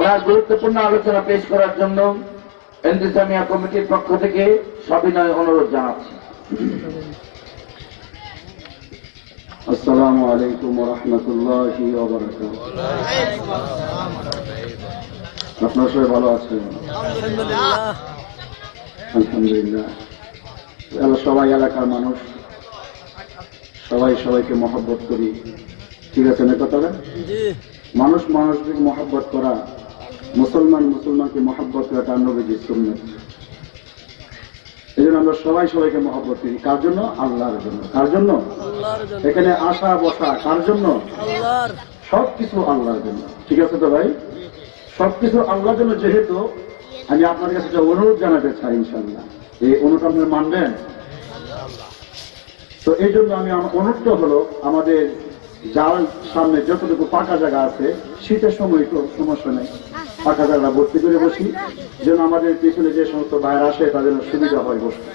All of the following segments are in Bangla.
ওনার গুরুত্বপূর্ণ আলোচনা পেশ করার জন্য ইন্তেজামিয়া কমিটির পক্ষ থেকে সবিনয় অনুরোধ জানাচ্ছি। আসসালামু আলাইকুম ওয়া রাহমাতুল্লাহি ওয়া বারাকাতুহু। আপনারা সবাই ভালো আছেন? আলহামদুলিল্লাহ। সবাই এলাকার মানুষ, সবাই সবাইকে মহব্বত করি, ঠিক আছে না কথাটা? মানুষ মানুষকে মহব্বত করা, মুসলমান মুসলমানকে মহব্বত করা তার নবীজির সুন্নাত। এই জন্য আমরা সবাই সবাইকে মহব্বত করি। কার জন্য? আল্লাহর জন্য। কার জন্য? এখানে আসা বসা কার জন্য? সবকিছু আল্লাহর জন্য, ঠিক আছে তো ভাই? সবকিছু আল্লাহর জন্য। যেহেতু আমি আপনার কাছে একটা অনুরোধ জানাতে চাই, ইনশাআল্লাহ এই অনুরোধ আপনি মানবেন তো? এই জন্য আমি আমার অনুরোধটা হলো, আমাদের যার সামনে যতটুকু ফাঁকা জায়গা আছে, শীতের সময় তো সমস্যা নেই, ফাঁকা জায়গা ভর্তি করে বসি, যেন আমাদের পিছনে যে সমস্ত বাইরে আসে তাদের সুবিধা হয় বসতে।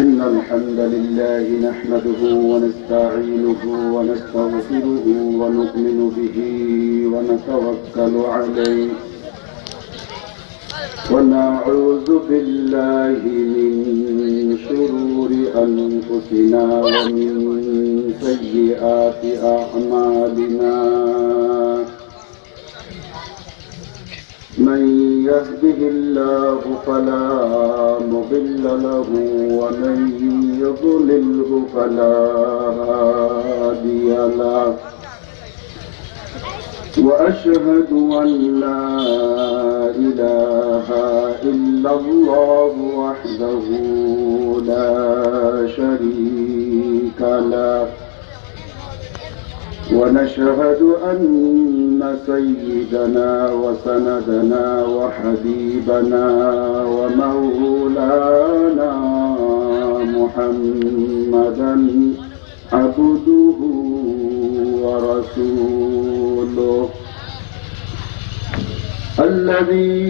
إن الحمد لله نحمده ونستعينه ونستغفره ونؤمن به ونتوكل عليه ونعوذ بالله من شرور أنفسنا ومن سيئات أعمالنا من يهده الله فلا مضل له ومن يضلله فلا هادي له وأشهد أن لا إله إلا الله وحده لا شريك له ونشهد أن سيدنا وسندنا وحبيبنا ومولانا محمدا عبده ورسوله الذي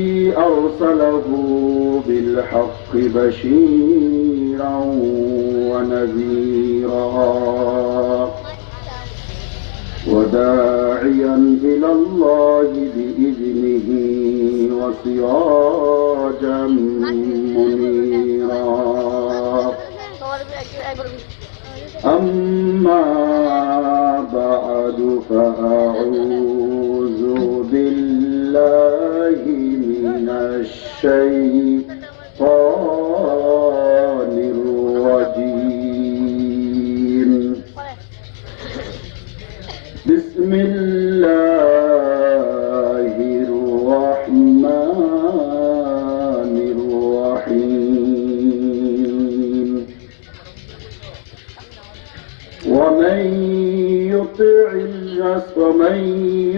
أرسله بالحق بشيرا ونذيرا وداعيا إلى الله بإذنه وسراجا منيرا. أما بعد فأعوذ بالله من الشيطان الرجيم. بسم الله الرحمن الرحيم. ومن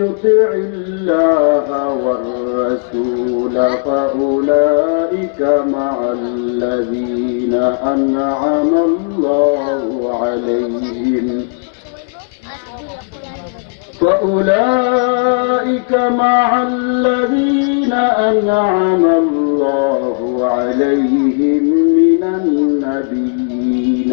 يطع الله والرسول فأولئك مع الذين أنعم الله عليهم فأولئك مع الذين أنعم الله عليهم من النبيين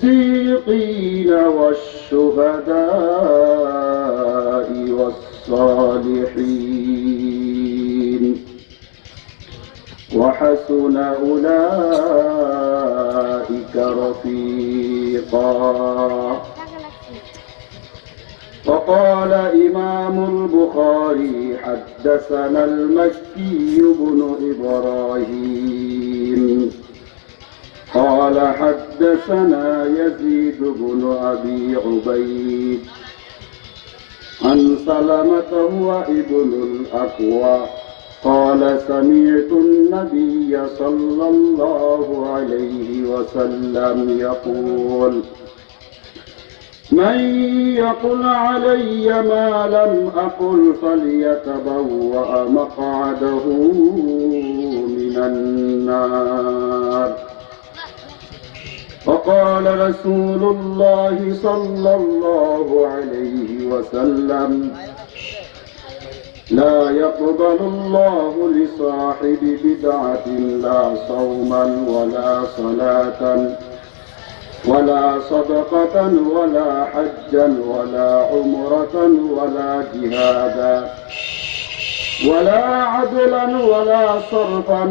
والصديقين والشهداء والصالحين وحسن أولئك رفيقا. وقال إمام البخاري حدثنا المكي بن إبراهيم قال حدثنا يزيد بن أبي عبيد عن سلمة وابن الأكوى قال سمعت النبي صلى الله عليه وسلم يقول من يقل علي ما لم أقل فليتبوأ مقعده من النار. وقال رسول الله صلى الله عليه وسلم لا يقبل الله لصاحب بدعة لا صوما ولا صلاة ولا صدقة ولا حجا ولا عمرة ولا جهادا ولا عدلا ولا صرفا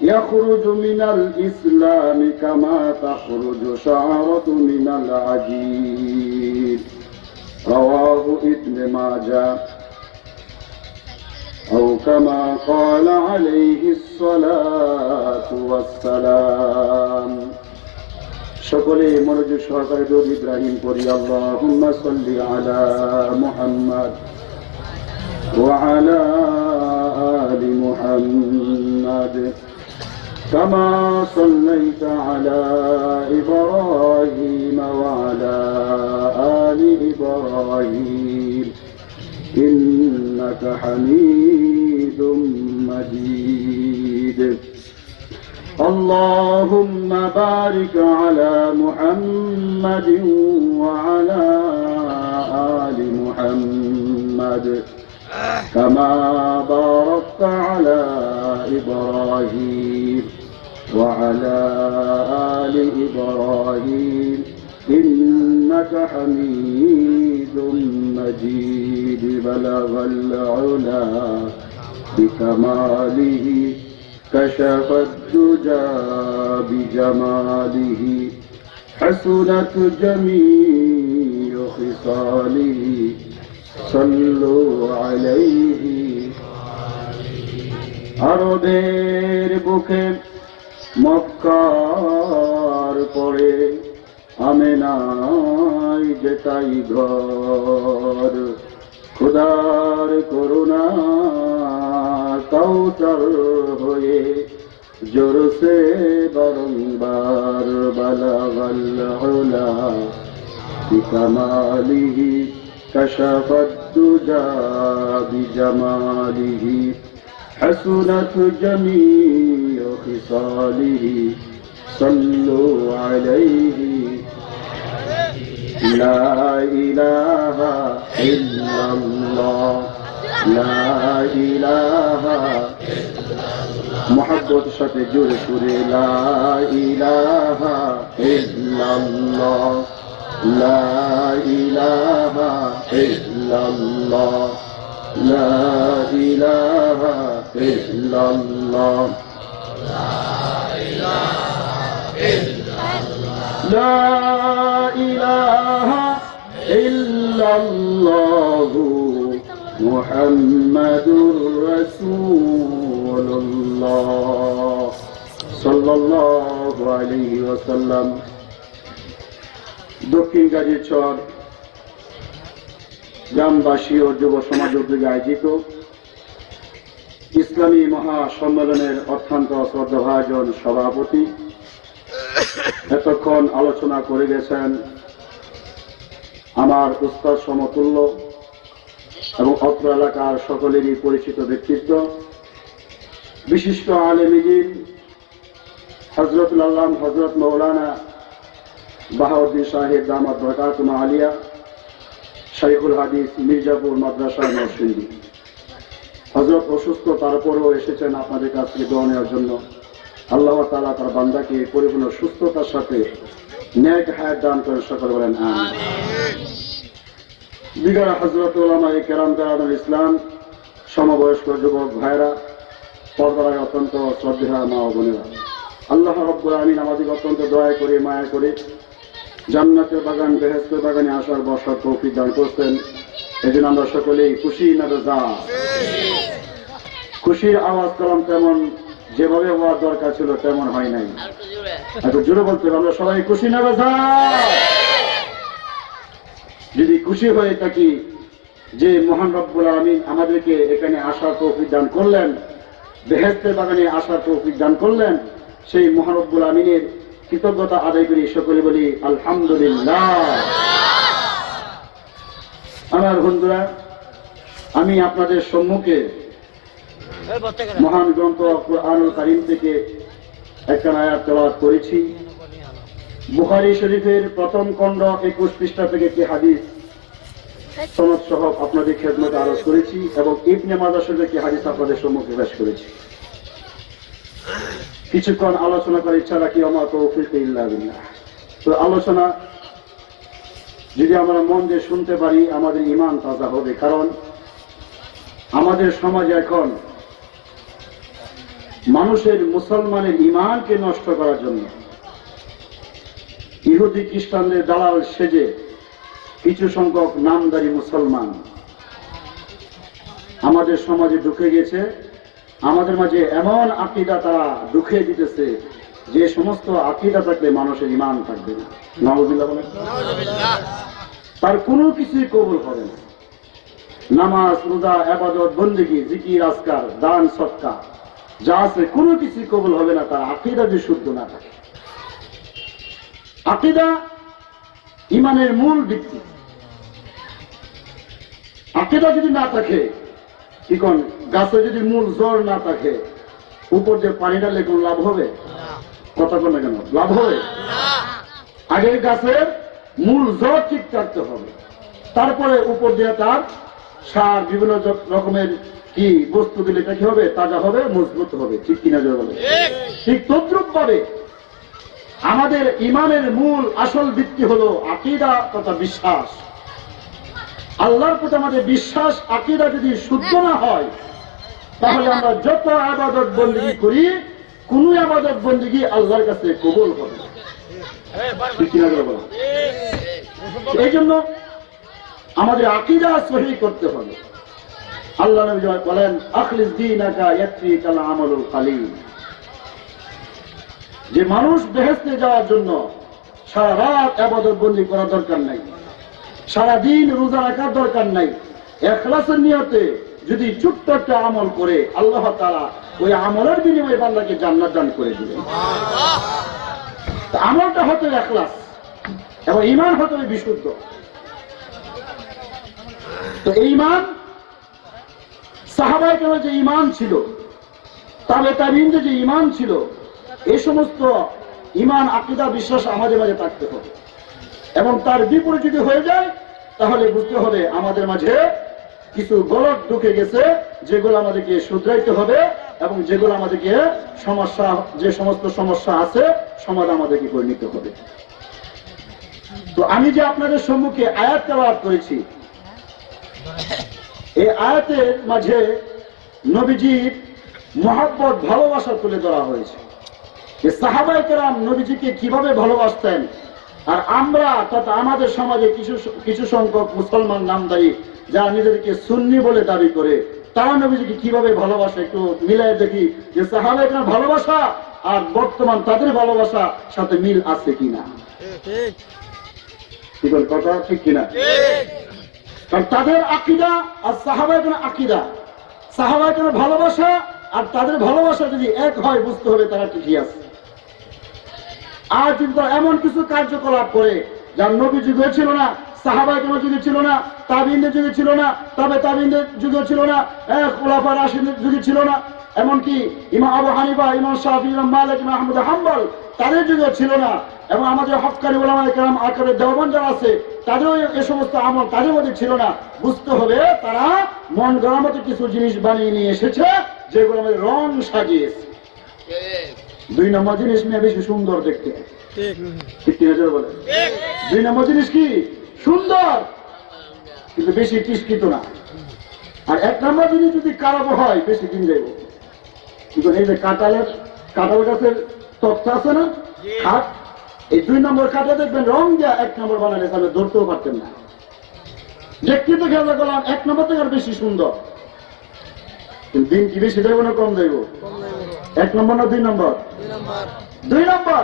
يخرج من الإسلام كما تخرج شعرة من العجين. رواه ابن ماجه أو كما قال عليه الصلاة والسلام. সকলে মনোযোগ সহকারে দরুদ ইব্রাহিম পড়ি। আল্লাহুম্মা সাল্লি আলা মুহাম্মাদ ওয়া আলা আলি মুহাম্মাদ কামা সাল্লাইতা আলা ইব্রাহিম ওয়া আলা আলি ইব্রাহিম ইন্নাকা হামিদুম মাজিদ। اللهم بارك على محمد وعلى آل محمد كما باركت على إبراهيم وعلى آل إبراهيم إنك حميد مجيد. بلغ العلا بكماله كشف الدجى بجماله حسنت جميع خصاله صلوا عليه. আরবের বুকে মক্কার পরে আমেনাই যেতাই ঘর খুদার করুণা কাউসার হয়ে জোরসে বারংবার বালাগাল উলা বিকামালিহি কাশাফাদ দুজা বিজামালিহি হাসুনাত জামিউ খিসালিহি সাল্লু আলাইহি। লা ইলাহা ইল্লাল্লাহ লা ইলাহা মুহাব্বতের সাথে জোরে সুরে লা ইলাহা ইল্লাল্লাহ লা ইলাহা ইল্লাল্লাহ লা ইলাহা ইল্লাল্লাহ লা ইলাহা ইল্লাল্লাহ মুহাম্মাদুর রাসূলুল্লাহ সাল্লাল্লাহু আলাইহি ওয়াসাল্লাম। দক্ষিণ গাজীরচর গ্রামবাসী ও যুব সমাজ উদ্যোগে আয়োজিত ইসলামী মহাসম্মেলনের অত্যন্ত শ্রদ্ধাভাজন সভাপতি এতক্ষণ আলোচনা করে গেছেন আমার উস্তাদ সমতুল্য এবং অত্র এলাকার সকলেরই পরিচিত ব্যক্তিত্ব বিশিষ্ট আলেম দ্বীন হযরতুল আল্লাম হযরত মৌলানা বাহাউদ্দিন সাহেব দামাত বরকাতুহু আলিয়া শাইখুল হাদিস মির্জাপুর মাদ্রাসা নরসিংদী। হযরত অসুস্থ, তারপরেও এসেছেন আপনাদের কাছ থেকে দোয়া নেওয়ার জন্য। আল্লাহ তাআলা তার বান্দাকে পরিপূর্ণ সুস্থতার সাথে নেক হায়াত দান করেন, সকলে বলেন আমিন। দিগার হযরত উলামায়ে কেরাম দারাদুল ইসলাম, সমবয়স্ক যুবক ভাইরা, পর্দায় অত্যন্ত শ্রদ্ধা মা ও বোনেরা, আল্লাহ রাব্বুল আমিন আমাদের অত্যন্ত দয়া করে মায়া করে জান্নাতের বাগান বেহেশতের বাগানে আসার বসার তৌফিক দান করছেন। এই জন্য আমরা সকলেই খুশি না বেজা। খুশির আওয়াজ কালাম তেমন যেভাবে হওয়ার দরকার ছিল তেমন হয় নাই। এত জোরে বলতে হবে, আমরা সবাই খুশি না বেজা? যদি খুশি হয়ে থাকি যে মহান রব্বুল আমিন আমাদেরকে এখানে আসার তৌফিক দান করলেন, বেহেশতের বাগানে আসার তৌফিক দান করলেন, সেই মহান রব্বুল আমিনের কৃতজ্ঞতা আদায় করি, সকলে বলি আলহামদুলিল্লাহ। আমার বন্ধুরা, আমি আপনাদের সম্মুখে মহান গ্রন্থ কুরআনুল কারীম থেকে একটা আয়াত তেলাওয়াত করেছি। বুখারী শরীফের প্রথম খণ্ড 21 পৃষ্ঠা থেকে একটি হাদিস সনদ সহ আপনাদের খেদমতে আরজ করেছি এবং ইবনে মাজাহ শরীফের কি হাদিস আপনাদের সম্মুখে পেশ করেছি। কিছুক্ষণ আলোচনা করার ইচ্ছা রাখি, ওমা তৌফিক ইল্লা বিল্লাহ। তো আলোচনা যদি আমরা মন দিয়ে শুনতে পারি আমাদের ঈমান তাজা হবে, কারণ আমাদের সমাজে এখন মানুষের মুসলমানের ঈমানকে নষ্ট করার জন্য ইহুদি খ্রিস্টানদের দালাল সেজে কিছু সংখ্যক নামদারি মুসলমান আমাদের সমাজে ঢুকে গেছে। আমাদের মাঝে এমন আকীদা তারা ঢুকিয়ে দিতেছে যে সমস্ত আকীদা থাকলে মানুষের ঈমান থাকবে না। নাউযুবিল্লাহ বলেন। তার কোনো কিছুই কবুল হবে না। নামাজ, রোজা, ইবাদত, বন্দেগী, জিকির, আজকার, দান, সদকা যা আছে কোনো কিছুই কবুল হবে না তার আকীদা যদি শুদ্ধ না থাকে। আকীদা ঈমানের মূল ভিত্তি। আকীদা যদি না থাকে, কি কোন গাছে যদি মূল জোর না থাকে, উপর দিয়ে পানি ঢাললে কোন লাভ হবে? কথা বল না কেন, লাভ হবে? আগে গাছের মূল জোর ঠিক থাকতে হবে, তারপরে উপর দিয়ে তার সার বিভিন্ন রকমের কি বস্তু দিলে এটা কি হবে? তাজা হবে, মজবুত হবে। ঠিক কিনা জোর বলে? ঠিক তদ্রুপ ভাবে আমাদের ঈমানের মূল আসল ভিত্তি হলো আকীদা তথা বিশ্বাস। আল্লাহর প্রতি আমাদের বিশ্বাস, আকীদা যদি শুদ্ধ না হয় তাহলে আমরা যত ইবাদত বন্দেগী করি কোন ইবাদত বন্দেগী আল্লাহর কাছে কবুল হবে না। ঠিক কিনা জোর বলে? এই জন্য আমাদের আকীদা সহিহ করতে হবে। আল্লাহ নবী বলেন, আখলিস দীনাকা ইয়াকফিকাল আমালুল কালিল। যে মানুষ বেহেশতে যাওয়ার জন্য সারা রাত ইবাদত বন্দেগী করার দরকার নাই, সারা দিন রোজা রাখার দরকার নাই, ইখলাসের নিয়তে যদি ছোট্ট একটা আমল করে আল্লাহ তাআলা ওই আমলের বিনিময়ে বান্দাকে জান্নাত দান করে দিবেন। আমলটা হতে ইখলাস এবং ঈমান হতে বিশুদ্ধ। তো এই ঈমান সাহাবায়ে কেরামের যে ঈমান ছিল, তাবেঈনদের যে ঈমান ছিল, এই সমস্ত ঈমান, আকীদা, বিশ্বাস আমাদের মাঝে থাকতে হবে। এবং তার বিপরীত যদি হয়ে যায় তাহলে বুঝতে হবে আমাদের মাঝে কিছু গলদ ঢুকে গেছে, যেগুলো আমাদেরকে শুধরাইতে হবে এবং যেগুলো আমাদেরকে সমস্যা, যে সমস্ত সমস্যা আছে সমাধান আমাদেরকে করে নিতে হবে। তো আমি যে আপনাদের সম্মুখে আয়াত তেলাওয়াত করেছি, এই আয়াতের মাঝে নবীজির মহব্বত, ভালোবাসা তুলে ধরা হয়েছে। সাহাবায়ে কেরাম নবীজিকে কিভাবে ভালোবাসতেন, আর আমরা তথা আমাদের সমাজে কিছু সংখ্যক মুসলমান নামধারী যারা নিজেদেরকে সুন্নি বলে দাবি করে, তারা নবীজিকে কিভাবে ভালোবাসে একটু মিলাই দেখি যে সাহাবায়ে কেরাম ভালোবাসা আর বর্তমান তাদের ভালোবাসা সাথে মিল আছে কিনা। কি বল কথা, ঠিক কিনা? কারণ তাদের আকীদা আর সাহাবায়ে কেরাম আকীদা, সাহাবায়ে কেরাম ভালোবাসা আর তাদের ভালোবাসা যদি এক হয় বুঝতে হবে তারা ঠিকই আছে। আর কিন্তু এমন কিছু কার্যকলাপ করে যার নবী যুগে ছিল না, সাহাবায়ে কেরামের যুগে ছিল না, তাবেঈনদের যুগে ছিল না, তাবেঈনদের যুগে ছিল না, খুলাফায়ে রাশিদিনের যুগে ছিল না, এমনকি ইমাম আবু হানিফা, ইমাম শাফিঈ, ইমাম মালিক, ইমাম আহমদ হাম্বল তাদের যুগে ছিল না। এবং আমাদের হক্কানি উলামায়ে কেরাম আকারে দেওবন্দ যারা আছে তাদেরও এই সমস্ত আমল তাদের মধ্যে ছিল না। বুঝতে হবে তারা মন গড়া মতো কিছু জিনিস বানিয়ে নিয়ে এসেছে যেগুলো আমাদের রং সাজিয়েছে। দুই নম্বর জিনিস নিয়ে বেশি সুন্দর দেখতে, ঠিক কিনা বলে? দুই নম্বর জিনিস কি? সুন্দর কিন্তু বেশি টিস্কিত না। আর এক নম্বর জিনিস যদি কারাবো হয় বেশি দিন যাইব। কিন্তু এই যে কাঁঠাল গাছের তথ্য আছে না, খাট, এই দুই নম্বর কাটা দেখবেন রং দেওয়া এক নম্বর বানালে তাহলে ধরতেও পারতেন না। দেখতে তো খেয়াল করলাম এক নম্বর থেকে আর বেশি সুন্দর, কিন্তু দিন কি বেশি যাইব না কম যাইব? এক নম্বর না দুই নম্বর? দুই নম্বর।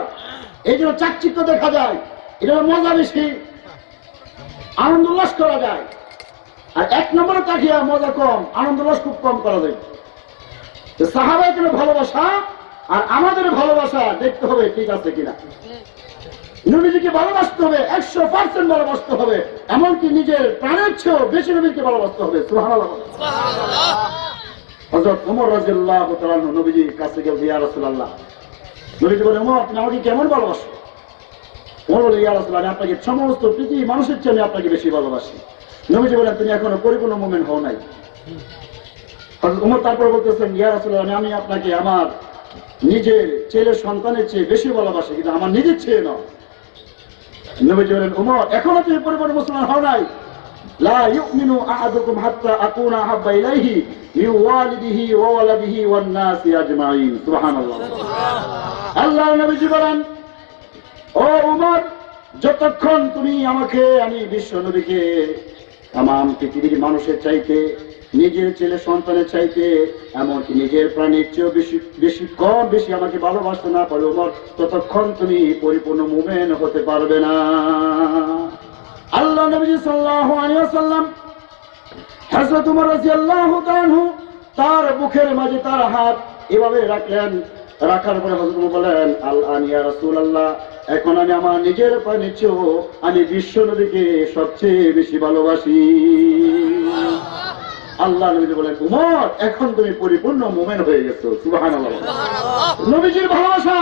এই জন্য চাকচিক্য দেখা যায়, এটা মজা বেশি, আনন্দ উল্লাস করা যায়। আর এক নম্বরে তাকিয়া মজা কম, আনন্দ উল্লাস খুব কম করা যায়। সাহাবায়ে কেরামের ভালোবাসা আর আমাদের ভালোবাসা দেখতে হবে ঠিক আছে কিনা। নবীজিকে ভালোবাসতে হবে, 100% ভালোবাসতে হবে, এমনকি নিজের প্রাণের চেয়েও বেশি নবীকে ভালোবাসতে হবে। সুবহানাল্লাহ। হযরত ওমর রাদিয়াল্লাহু তাআলা নবীজির কাছে গিয়ে, ইয়া রাসূলুল্লাহ, নবীজি বলেন, ওমর আপনি আমাকে কেমন ভালোবাসেন? ওমর বলে, ইয়া রাসূলুল্লাহ, আপনাকে সমস্ত পৃথিবীর মানুষের চেয়ে আমি আপনাকে বেশি ভালোবাসি। নবীজি বলেন তুমি এখনো পরিপূর্ণ মুমিন হও নাই। হযরত ওমর তারপর বলতেছেন ইয়া রাসূলুল্লাহ, আমি আপনাকে আমার নিজের ছেলে সন্তানের চেয়ে বেশি ভালোবাসি, কিন্তু আমার নিজের চেয়ে নয়। নবীজি বলেন ওমর এখনো তুমি পরিপূর্ণ মুসলমান হও নাই। লা ইউমিনু আহাদুকুম হাত্তা আকুনা আহাব্বা ইলাইহি মিন ওয়ালিদিহি ওয়া ওয়ালাদিহি ওয়ান নাসি আজমাইন। সুবহানাল্লাহ। আল্লাহর নবীজি বলেন ও ওমর, যতক্ষণ তুমি আমাকে, আমি বিশ্ব নবীকে তামাম পৃথিবীর মানুষের চাইতে, নিজের ছেলে সন্তানের চাইতে, এমনকি নিজের প্রাণীর চেয়েও বেশি আমাকে ভালোবাসতে না পারো ওমর, ততক্ষণ তুমি পরিপূর্ণ মুমিন হতে পারবে না। আল্লাহ নবী সাল্লাল্লাহু আলাইহি ওয়াসাল্লাম হযরত ওমর রাদিয়াল্লাহু তাআলা আনহু তার বুকের মাঝে তার হাত এভাবে রাখলেন। রাখার পরে হযরত ওমর বলেন আল-আন ইয়া রাসূলুল্লাহ, এখন আমি আমার নিজের প্রাণের চেয়েও আমি বিশ্ব নবীকে সবচেয়ে বেশি ভালোবাসি। আল্লাহ নবী বলেন ওমর এখন তুমি পরিপূর্ণ মুমিন হয়ে গেছো। সুবহানাল্লাহ। নবীজির ভালোবাসা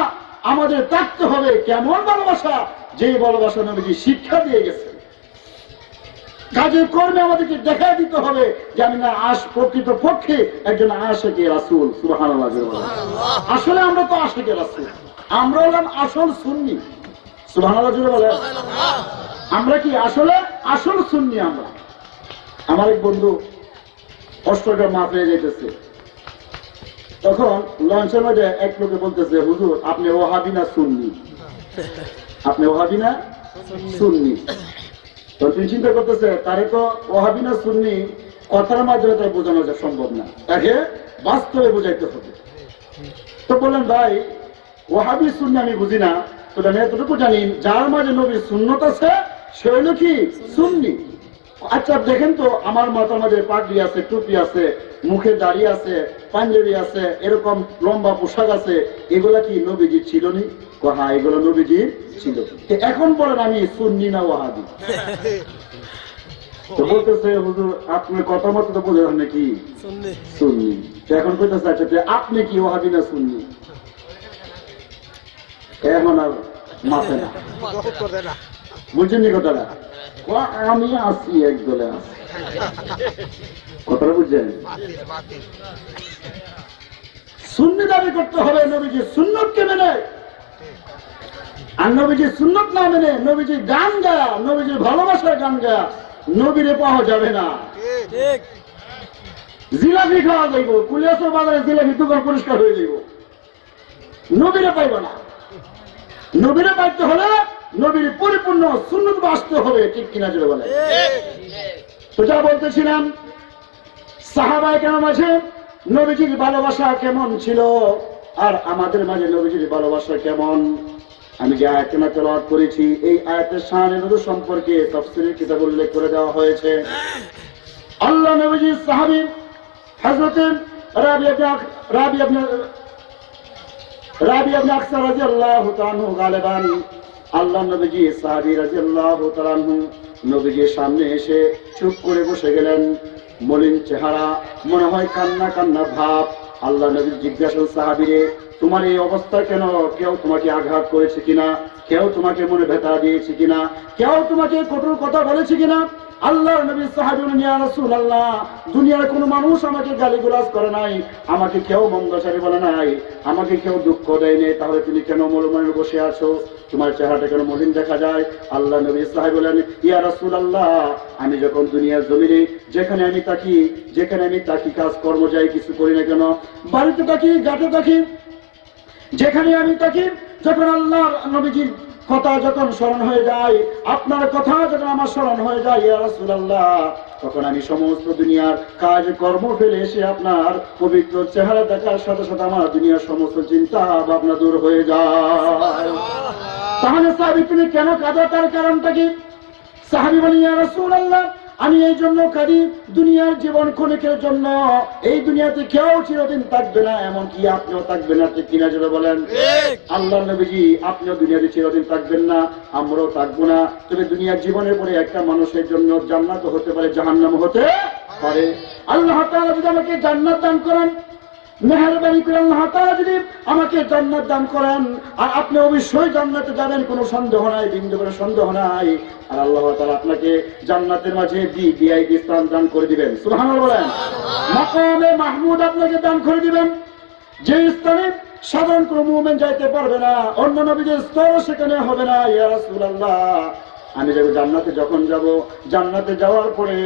আমাদের থাকতে হবে। কেমন ভালোবাসা? যে ভালোবাসা নবীজি শিক্ষা দিয়ে গেছেন। কাজের কর্মে আমাদেরকে দেখা দিতে হবে যে আমি না প্রকৃত পক্ষে একজন আশিকে রাসূল। সুবহানাল্লাহ। আসলে আমরা তো আশিকে রাসূল, আমরা হলাম আসল সুন্নি। সুবহানাল্লাহ জোরে বলেন। আমরা কি আসলে আসল সুন্নি? আমরা, আমার এক বন্ধু অষ্টগ্রাম মাহফিলে যাইতেছে, তখন লঞ্চের মধ্যে এক লোকে বলতেছে হুজুর আপনি ওয়াহাবি না সুন্নি? আপনি ওয়াহাবি না সুন্নি? তো তিনি চিন্তা করতেছে তারে তো ওয়াহাবি না সুন্নি কথার মাধ্যমে তার বোঝানো সম্ভব না, তাকে বাস্তবে বোঝাইতে হবে। তো বললেন ভাই ওয়াহাবি সুন্নি আমি বুঝি না, তবে আমি এতটুকু জানি যার মাঝে নবীর সুন্নত আছে সে হইল কি সুন্নি। আচ্ছা দেখেন তো আমার মাথার মাঝে পাগড়ি আছে, টুপি আছে, মুখে দাড়ি আছে, পাঞ্জাবি আছে, এরকম লম্বা পোশাক আছে, এগুলা কি নবীজি ছিল নি? হ্যাঁ এগুলো নবীজি ছিল। এখন বলেন আমি সুন্নি না ওয়াহাবি? তো বলতেছে হুজুর আপনার কথা মতো তো বোঝা যাবে কি সুন্নি। তো এখন কইতেছে আচ্ছা আপনি কি ওয়াহাবি না সুন্নি? এখন আর মাথে না, বুঝছেন নি কথাটা? আমি আছি এক দলে আছি, কথাটা বুঝছেন? সুন্নি দাবি করতে হবে নবীজি সুন্নতকে মেনে, আর নবীজির সুন্নত না মেনে নবীজি গান গায়া, নবীজির ভালোবাসার গান গায়া নবীরে পাওয়া যাবে না। জিলাপি খাওয়া যাইব, কুলিয়াসর বাজারে জিলাপি দোকান পরিষ্কার হয়ে যাইব, নবীরে পাইব না। নবীরে পাইতে হলে নবীর পরিপূর্ণ সুন্নত বাসতে হবে, ঠিক কিনা জোরে বলে? তো যা বলতেছিলাম সাহাবায়ে কেরাম মাঝে নবীজির ভালোবাসা কেমন ছিল আর আমাদের মাঝে নবীজির ভালোবাসা কেমন, আমি যে আয়াত তেলাওয়াত করেছি এই আয়াতের শান সম্পর্কে তাফসীরের কিতাবে উল্লেখ করে দেওয়া হয়েছে। আল্লাহ নবীজির সাহাবী হযরত রাবি ইবনে আকসার রাদিয়াল্লাহু তাআলা আনহু গালিবান আল্লাহ নবীজি সাহাবী রাদিয়াল্লাহু তাআলা আনহু নবীজির সামনে এসে চুপ করে বসে গেলেন, মলিন চেহারা, মনে হয় কান্না কান্না ভাব। আল্লাহ নবী জিজ্ঞাসা সাহাবীরে তোমার এই অবস্থা কেন? কেউ তোমাকে আঘাত করেছে কিনা? কেউ তোমাকে মনে ব্যথা দিয়েছে কিনা? কেউ তোমাকে কঠোর কথা বলেছে কিনা? আল্লাহর নবী সাহাবী বলেন ইয়া রাসূলুল্লাহ, দুনিয়ার কোনো মানুষ আমাকে গালিগালাজ করে নাই, আমাকে কেউ মন্দসারি বলে নাই, আমাকে কেউ দুঃখ দেয়নি, তাহলে তুমি কেন মলিন বসে আছো? তোমার চেহারাটা কেন মলিন দেখা যায়? আল্লাহ নবী সাহাবী বলেন ইয়া রাসূলুল্লাহ, আমি যখন দুনিয়ার জমিনে যেখানে আমি তাকি কাজ কর্ম যাই কিছু করি না কেন, বাড়িতে থাকি, ঘাটে থাকি, যেখানে আমি থাকি, যখন আল্লাহর নবীজির কথা যখন স্মরণ হয়ে যায়, আপনার কথা যখন আমার স্মরণ হয়ে যায় ইয়া রাসূলুল্লাহ, তখন আমি সমস্ত দুনিয়ার কাজ কর্ম ফেলে এসে আপনার পবিত্র চেহারা দেখার সাথে সাথে আমার দুনিয়ার সমস্ত চিন্তা ভাবনা দূর হয়ে যায়। তাহলে সাহাবী তুমি কেন কাঁদো? তার কারণটা কি? সাহাবী বলেন ইয়া রাসূলুল্লাহ, আমি এই জন্য কাঁদি, দুনিয়ার জীবন ক্ষণিকের জন্য, এই দুনিয়াতে কেউ চিরদিন থাকবে না, এমনকি আপনিও থাকবেন না, ঠিক কিনা জোরে বলেন? আল্লাহ নবীজি আপনিও দুনিয়াতে চিরদিন থাকবেন না, আমরাও থাকবো না, তবে দুনিয়ার জীবনের পরে একটা মানুষের জন্য জান্নাত হতে পারে, জাহান্নাম হতে পারে। আল্লাহ তাআলা যদি আমাকে জান্নাত দান করেন, মেহেরবানি করে আল্লাহ তাআলা যদি আমাকে জান্নাত দান করেন, আর আপনি অবশ্যই জান্নাতে যাবেন, কোনো সন্দেহ নাই, বিন্দু করে সন্দেহ নাই। আর আল্লাহ তাআলা আপনাকে জান্নাতের মাঝে ভিআইপি স্থান দান করে দিবেন। সুবহানাল্লাহ বলেন। মাকামে মাহমুদ আপনাকে দান করে দিবেন, যে স্থানে সাধারণ কোনো মুমিন যাইতে পারবে না, অন্য নবীদের স্তর সেখানে হবে না। ইয়া রাসূলুল্লাহ, আমি যখন জান্নাতে যখন যাব, জান্নাতে যাওয়ার পরে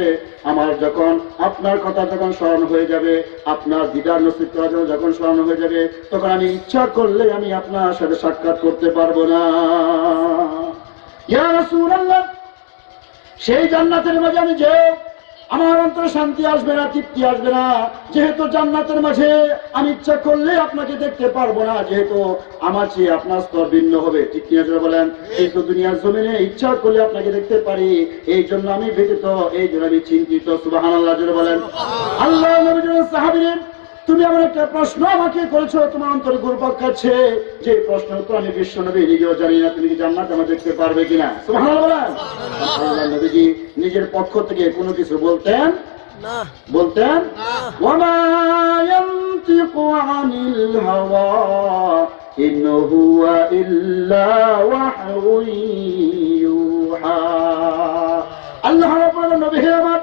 আমার যখন আপনার কথা যখন স্মরণ হয়ে যাবে, আপনার দিদার নসিব করা যখন স্মরণ হয়ে যাবে, তখন আমি ইচ্ছা করলে আমি আপনার সাথে সাক্ষাৎ করতে পারবো না। ইয়া রাসূলুল্লাহ, সেই জান্নাতের মাঝে আমি যে আমার অন্তরে শান্তি আসবে না, তৃপ্তি আসবে না, যেহেতু জান্নাতের মাঝে আমি ইচ্ছা করলে আপনাকে দেখতে পারবো না, যেহেতু আমার চেয়ে আপনার স্তর ভিন্ন হবে। ঠিক কিনা জোরে বলেন। এই তো দুনিয়ার জমিনে ইচ্ছা করলে আপনাকে দেখতে পারি, এই জন্য আমি ব্যতীত, এই জন্য আমি চিন্তিত। সুবহানাল্লাহ জোরে বলেন। আল্লাহ নবীর সাহাবীরা, তুমি এমন একটা প্রশ্ন আমাকে করেছো, তোমার অন্তরে ঘুরপাক খাচ্ছে, যে প্রশ্ন তো আমি বিশ্ব নবী নিজেও জানি না, তুমি কি জান্নাত আমাকে দেখতে পারবে কিনা? সুবহানাল্লাহ বলেন। আল্লাহ নবীজি নিজের পক্ষ থেকে কোনো কিছু বলতেন না, বলতেন ওয়ামা ইয়ানতিকু আনিল হাওয়া ইন হুয়া ইল্লা ওয়াহয়ুন ইউহা। আল্লাহ রাব্বুল নবী হে আমার,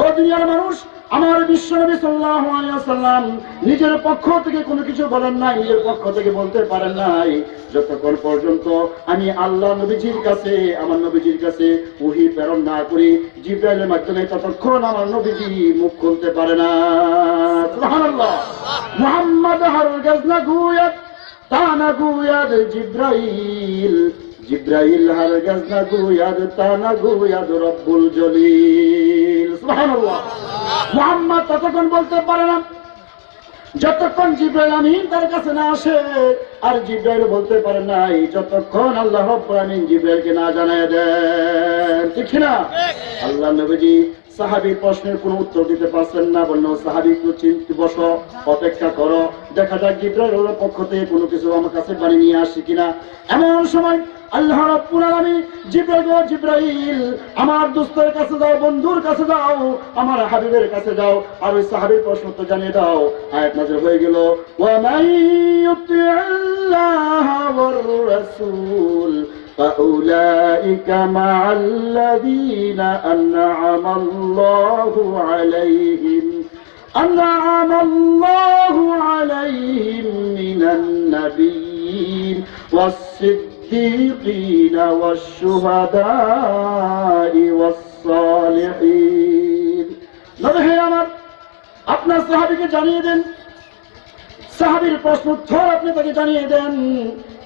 ও দুনিয়ার মানুষ, আমার বিশ্বনবী সাল্লাল্লাহু আলাইহি ওয়াসাল্লাম নিজের পক্ষ থেকে কোনো কিছু বলেন নাই, নিজের পক্ষ থেকে বলতে পারেন নাই, যতক্ষণ পর্যন্ত আমি আল্লাহ নবীজির কাছে, আমার নবীজির কাছে ওহী প্রেরণ না করি জিবরাইলের মাধ্যমে, ততক্ষণ আমার নবীজি মুখ খুলতে পারে না। সুবহানাল্লাহ। মুহাম্মদ হারগাজ না গুয়াত তানা গুয়াত জিবরাইল, জিবরাইল হারগাজ না গুয়াদ তানা গুয়াদ রব্বুল জলিল। সুবহানাল্লাহ। মুহাম্মদ ততক্ষণ বলতে পারে না যতক্ষণ জিবরাইল আমিন তার কাছে না আসে, আর জিবরাইল বলতে পারে নাই যতক্ষণ আল্লাহ রাব্বুল আমিন জিবরাইলকে না জানায় দেন। ঠিক না? আল্লাহ নবীজি সাহাবীর প্রশ্নের কোনো উত্তর দিতে পারছেন না, বললেন সাহাবী একটু চিন্তা বসো, অপেক্ষা করো, দেখা যাক জিবরাইলের পক্ষ থেকে কোনো কিছু আমার কাছে বাণী নিয়ে আসে কিনা। এমন সময় আল্লাহ রাব্বুল আলামিন জিবরাইল আমার দোস্তের কাছে যাও, বন্ধুর কাছে যাও, আমার হাবিবের কাছে যাও, আর ওই সাহাবীর প্রশ্ন তো জানিয়ে দাও। আয়াত নাযিল হয়ে গেল, ওয়া মান ইউতি'আল্লাহ ওয়ার রাসূল فأولئك مع الذين أنعم الله عليهم من النبيين والصديقين والشهداء والصالحين। নবী হে আমার, আপনার সাহাবীকে জানিয়ে দেন, সাহাবীর প্রশ্ন উত্তর আপনি তাকে জানিয়ে দেন,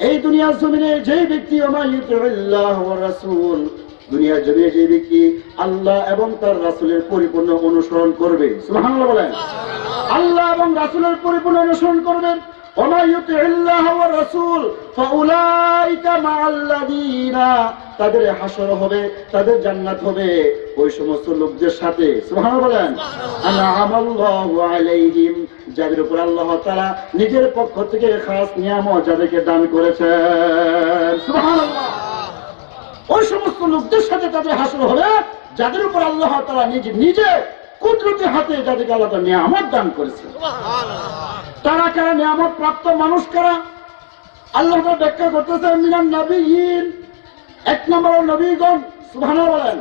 এই দুনিয়ার জমিনে যে ব্যক্তি আল্লাহ ওয়া রাসূল, দুনিয়ার জমিনে যে ব্যক্তি আল্লাহ এবং তার রাসূলের পরিপূর্ণ অনুসরণ করবে, সুবহানাল্লাহ বলেন, আল্লাহ এবং রাসূলের পরিপূর্ণ অনুসরণ করবেন, ওয়া ইউতি'আল্লাহ ওয়া রাসূল ফাউলাইকা মা'আল্লাযীনা, তাদের হাসর হবে, তাদের জান্নাত হবে ওই সমস্ত লোকদের সাথে। সুবহানাল্লাহ বলেন। আনআমাল্লাহু আলাইহিম, যাদের উপর আল্লাহ তাআলা নিজের পক্ষ থেকে খাস নিয়ামত যাদেরকে দান করেছেন। সুবহানাল্লাহ। ওই সমস্ত লোকদের সাথে তাদের হাসর হবে যাদের উপর আল্লাহ তাআলা নিজে কুদরতি হাতে যাদেরকে আল্লাহ তাআলা নিয়ামত দান করেছেন। তারা কারা? নিয়ামত প্রাপ্ত মানুষ কারা? আল্লাহ তাআলা ব্যাখ্যা করতেছেন, মিনান নবিয়্যিন, এক নম্বর নবীগণ। সুবহানাল্লাহ বলেন।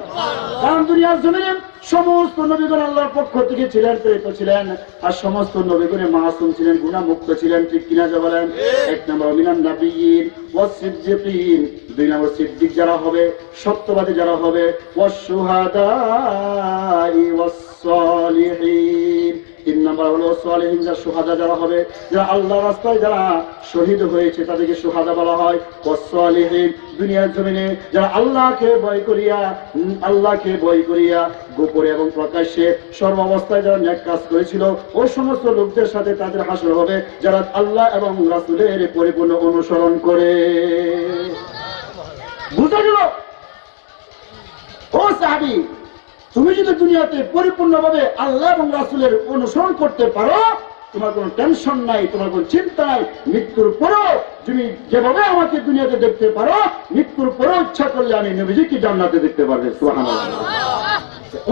কারণ দুনিয়ার জমিনে সমস্ত নবীগণ আল্লাহর পক্ষ থেকে ছিলেন, প্রেরিত ছিলেন, আর সমস্ত নবীগণে মাসুম ছিলেন, গুনাহমুক্ত ছিলেন। ঠিক কিনা যে বলেন? এক নম্বর মিনান নবিয়্যিন ওয়াস সিদ্দিকিন, দুই নম্বর সিদ্দিক যারা হবে, সত্যবাদী যারা হবে, ওয়াস শুহাদাই ওয়াস সালিহিন, তিন নম্বর হলো সালিহিন, যারা সুহাদা যারা হবে, যারা আল্লাহর রাস্তায় যারা শহীদ হয়েছে তাদেরকে সুহাদা বলা হয়। ওয়াস সালিহিন, দুনিয়ার জমিনে যারা আল্লাহকে ভয় করিয়া গোপনে এবং প্রকাশ্যে সর্বাবস্থায় যারা নেক কাজ করেছিল, ওই সমস্ত লোকদের সাথে তাদের হাসর হবে যারা আল্লাহ এবং রাসূলের পরিপূর্ণ অনুসরণ করে। বুঝা গেল? ও সাহাবী, তুমি যদি দুনিয়াতে পরিপূর্ণভাবে আল্লাহ এবং রাসূলের অনুসরণ করতে পারো, তোমার কোনো টেনশন নাই, তোমার কোনো চিন্তা নাই। মৃত্যুর পরেও তুমি যেভাবে আমাকে দুনিয়াতে দেখতে পারো, মৃত্যুর পরেও ইচ্ছা করলে আমি নবীজিকে জান্নাতে দেখতে পারবে। সুবহানাল্লাহ।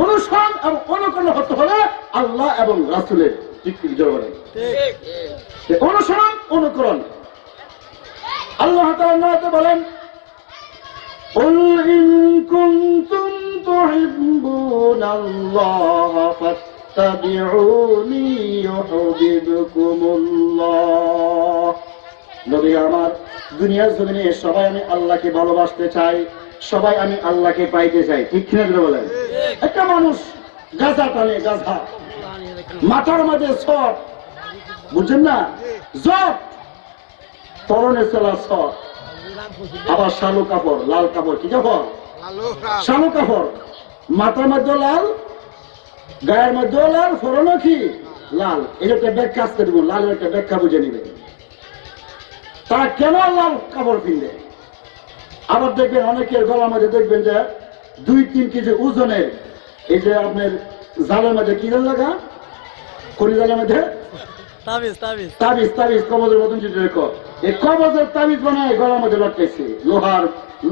অনুসরণ এবং অনুকরণ হতে হলে আল্লাহ এবং রাসূলের। ঠিক ঠিক জোরে বলেন। অনুসরণ অনুকরণ। আল্লাহ তাআলা বলেন قل إن كنتم تحبون الله فاتبعوني يحببكم الله। নবী আমার, দুনিয়ার জমিনে সবাই আমি আল্লাহকে ভালোবাসতে চাই, সবাই আমি আল্লাহকে পাইতে চাই। ঠিক কিনা বলেন? একটা মানুষ গাঁজা টানে, গাঁজা মাথার মাঝে সব, বুঝছেন না, জট পরনে চলা সব, আবার শালু কাপড়, লাল কাপড়, কি কাপড়? শালু কাপড়, মাথার মধ্যে লাল, গায়ের মধ্যে লাল, ফরনও কি লাল। এটা একটা ব্যাখ্যা আসতে দেবো, লালের একটা ব্যাখ্যা বুঝে নিবে তারা কেন লাল কাপড় কিনবে। আবার দেখবেন অনেকের গলার মধ্যে দেখবেন যে 2-3 কেজি ওজনের এই যে আপনার জালের মধ্যে কি জাল লাগা, কোন জালের মধ্যে তাবিজ, কবজের মতন যেটা রেখো, এই কবজের তাবিজ বানায় গলার মধ্যে লটকাইছে,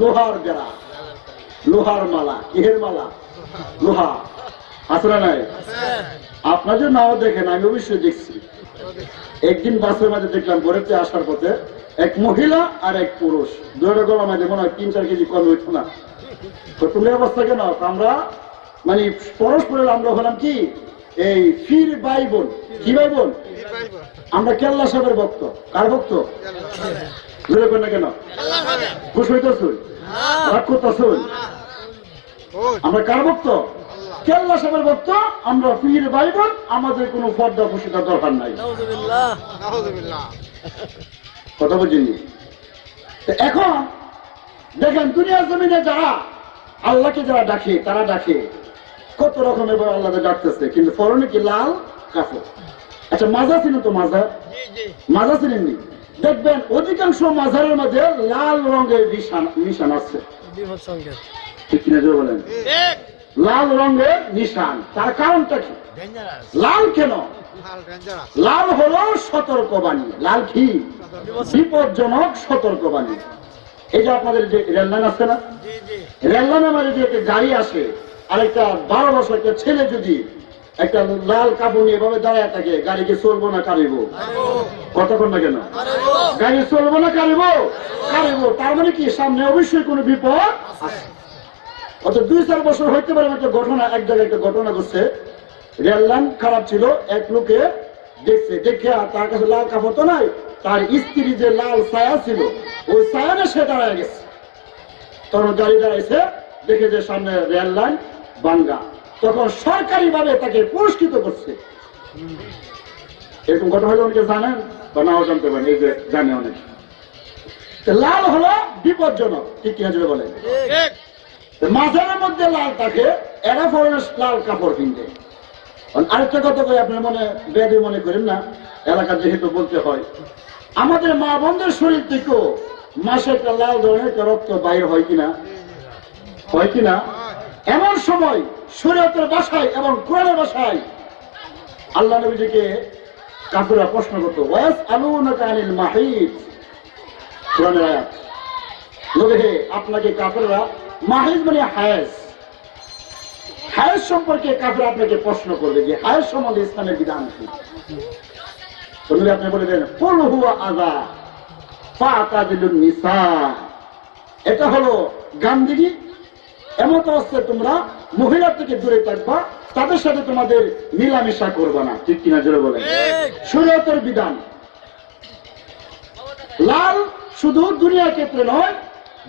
লোহার বেড়া, লোহার মালা, কিহের মালা, লোহা আছে না নাই? আপনার যে নাও দেখেন, আমি অবশ্যই দেখছি। একদিন বাসের মাঝে দেখলাম ঘরেতে আসার পথে এক মহিলা আর এক পুরুষ, দুটো গলার মাঝে মনে হয় 3-4 কেজি কম হইত না। তো তুমি অবস্থা কেন? আমরা মানে পরস্পরের আমরা হলাম কি এই ফির ভাই বোন। কি ভাই বোন? আমরা কেল্লা সাহেবের ভক্ত। কার ভক্ত? ধরে কেন কেন খুশ হইতেছুন, রাগ করতেছুন? আমরা কার ভক্ত? কেল্লা সাহেবের ভক্ত। আমরা পীর ভাই বোন, আমাদের কোনো পর্দা পুষিতার দরকার নাই। কথা বুঝিনি? এখন দেখেন দুনিয়ার জমিনে যারা আল্লাহকে যারা ডাকে, তারা ডাকে কত রকমের আল্লাহকে ডাকতেছে, কিন্তু পরনে কি লাল কাপড়। আচ্ছা মাজা ছিল তো, মাজা ছিলেননি? দেখবেন অধিকাংশ মাজারের মধ্যে লাল রঙের নিশান আছে। ঠিক কিনা জোরে বলেন? লাল রঙের নিশান। তার কারণটা কি? লাল কেন? লাল হলো সতর্কবাণী। লাল কি? বিপজ্জনক সতর্কবাণী। এই যে আপনাদের যে রেললাইন আছে না, রেললাইনের মাঝে যদি একটা গাড়ি আসে আর একটা 12 বছর একটা ছেলে যদি একটা লাল কাপড় নিয়ে এভাবে দাঁড়ায় থাকে, গাড়িকে চলবো না কারিব? কতক্ষণ না কেন? গাড়ি চলবো না কারিব? তার মানে কি সামনে অবশ্যই কোনো বিপদ আছে। অর্থাৎ 2-4 বছর হইতে পারে একটা ঘটনা, এক জায়গায় একটা ঘটনা ঘটছে। রেল লাইন খারাপ ছিল, এক লোকে দেখছে, দেখে তার কাছে লাল কাপড় তো নাই, তার স্ত্রী যে লাল ছায়া ছিল ওই ছায়ানে সে দাঁড়ায় গেছে। তখন গাড়ি দাঁড়াইছে, দেখে যে সামনে রেল লাইন ভাঙ্গা, তখন সরকারি ভাবে তাকে পুরস্কৃত করছে। এরকম ঘটনা হলে অনেকে জানেন বা নাও জানতে পারেন, এই যে জানে অনেক। লাল হলো বিপজ্জনক। ঠিক কিনা জুড়ে বলেন? মাঝারের মধ্যে লাল থাকে, এরা পরনে লাল কাপড় কিনবে। আরেকটা কথা কই, আপনার মনে বেদে মনে করেন না, এলাকা যেহেতু বলতে হয়, আমাদের মা বোনদের শরীর থেকেও মাসে একটা লাল ধরনের একটা রক্ত বাইর হয় কিনা? হয় কিনা? এমন সময় শরীয়তের ভাষায় এবং কোরআনের ভাষায় আল্লাহ নবীজিকে কাফেররা প্রশ্ন করতো, ওয়াস আলুনাকা আনিল মাহিদ। কোরআনের আয়াত, নবী হে, আপনাকে কাফেররা, মাহিদ মানে হায়েজ, হায়েজ সম্পর্কে কাফেররা আপনাকে প্রশ্ন করবে যে হায়েজ সম্বন্ধে ইসলামের বিধান কি? তো নবী আপনি বলে দেন, কুল হুয়া আযা ফাতাজিলুন নিসা। এটা হলো গান্দিগি। এমন অবস্থায় তোমরা মহিলার থেকে দূরে থাকবা, তাদের সাথে তোমাদের মিলামেশা করবা না। ঠিক কিনা জোরে বলেন? শরীয়তের বিধান। লাল শুধু দুনিয়ার ক্ষেত্রে নয়,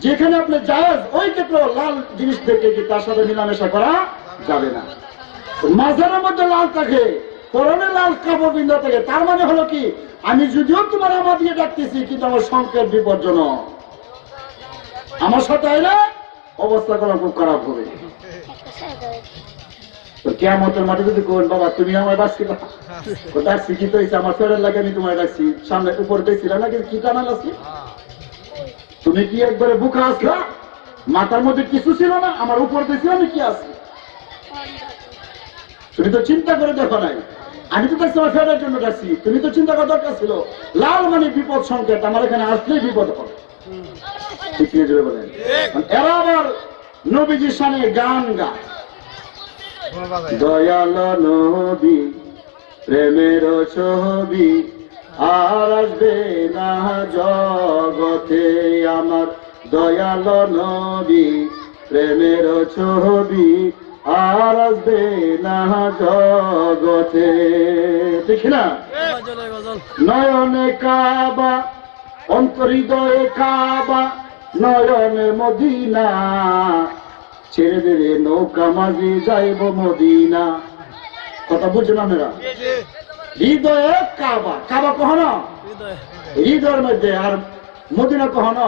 যেখানে আপনি জায়েজ ওই ক্ষেত্রে লাল জিনিস দেখে কি তার সাথে মিলামেশা করা যাবে না। মাঝারের মধ্যে লাল থাকে, পরনে লাল কাপড় বিন্দা থাকে, তার মানে হলো কি, আমি যদিও তোমার আমার দিয়ে ডাকতেছি, কিন্তু আমার সংকেত বিপজ্জনক, আমার সাথে আইলে অবস্থা করা খুব খারাপ হবে। কিয়ামতের মাঠে যদি কোন বাবা তুমি আমার ডাকছি, ডাকছি কি তো আমার ফেরার লাগে, আমি তোমার ডাকছি, সামনে উপর দেখছিলাম না কি টানা লাগছি, তুমি কি একবারে বুকা আসলা, মাথার মধ্যে কিছু ছিল না, আমার উপর দেখছি আমি কি আছি, তুমি তো চিন্তা করে দেখো নাই, আমি তো দেখছি আমার ফেরার জন্য ডাকছি, তুমি তো চিন্তা করা দরকার ছিল। লাল মানে বিপদ সংকেত, আমার এখানে আসলেই বিপদ হবে। বলেন এরা আবার নবীজির সামনে গান গায়, দয়াল নবী প্রেমের ছবি আর আসবে না জগতে আমার, দয়াল নবী প্রেমের ছবি আর আসবে না জগতে, ঠিক না? নয়নে কাবা অন্তর্হৃদয়ে কাবা, নয়নে মদিনা ছেড়ে দেবে নৌকা মাঝি যাইব মদিনা। কথা বুঝছেন আপনারা? হৃদয়ে কাবা, কাবা কখনো হৃদয়ের মধ্যে, আর মদিনা কখনো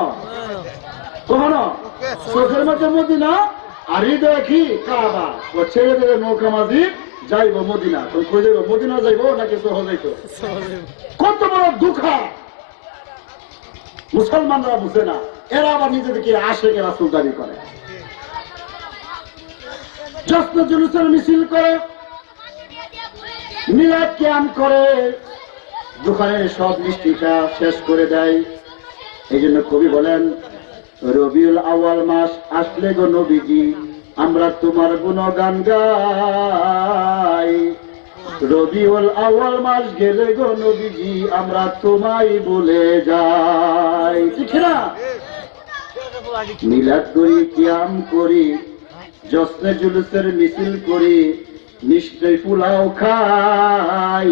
কখনো চোখের মধ্যে মদিনা, আর হৃদয় কি কাবা। ও ছেড়ে দেবে নৌকা মাঝি যাইব মদিনা। তো খুঁজে মদিনা যাইব নাকি সোহ যাইত? কত বড় দুঃখ মুসলমানরা বুঝে না, এরা আবার নিজেদেরকে আশেকে রাসূল দাবি করে, জশ্ন জুলুসের মিছিল করে, মিলাদ কিয়াম করে, দোকানের সব মিষ্টিটা শেষ করে দেয়। এই জন্য কবি বলেন, রবিউল আউয়াল মাস আসলে গো নবীজি আমরা তোমার গুণগান গাই, রবিউল আউয়াল মাস গেলে গো নবীজি আমরা তোমায় ভুলে যাই, ঠিক না? মিলাদ করি, কিয়াম করি, জশ্নে জুলুসের মিছিল করি, নিশ্চয় পোলাও খাই,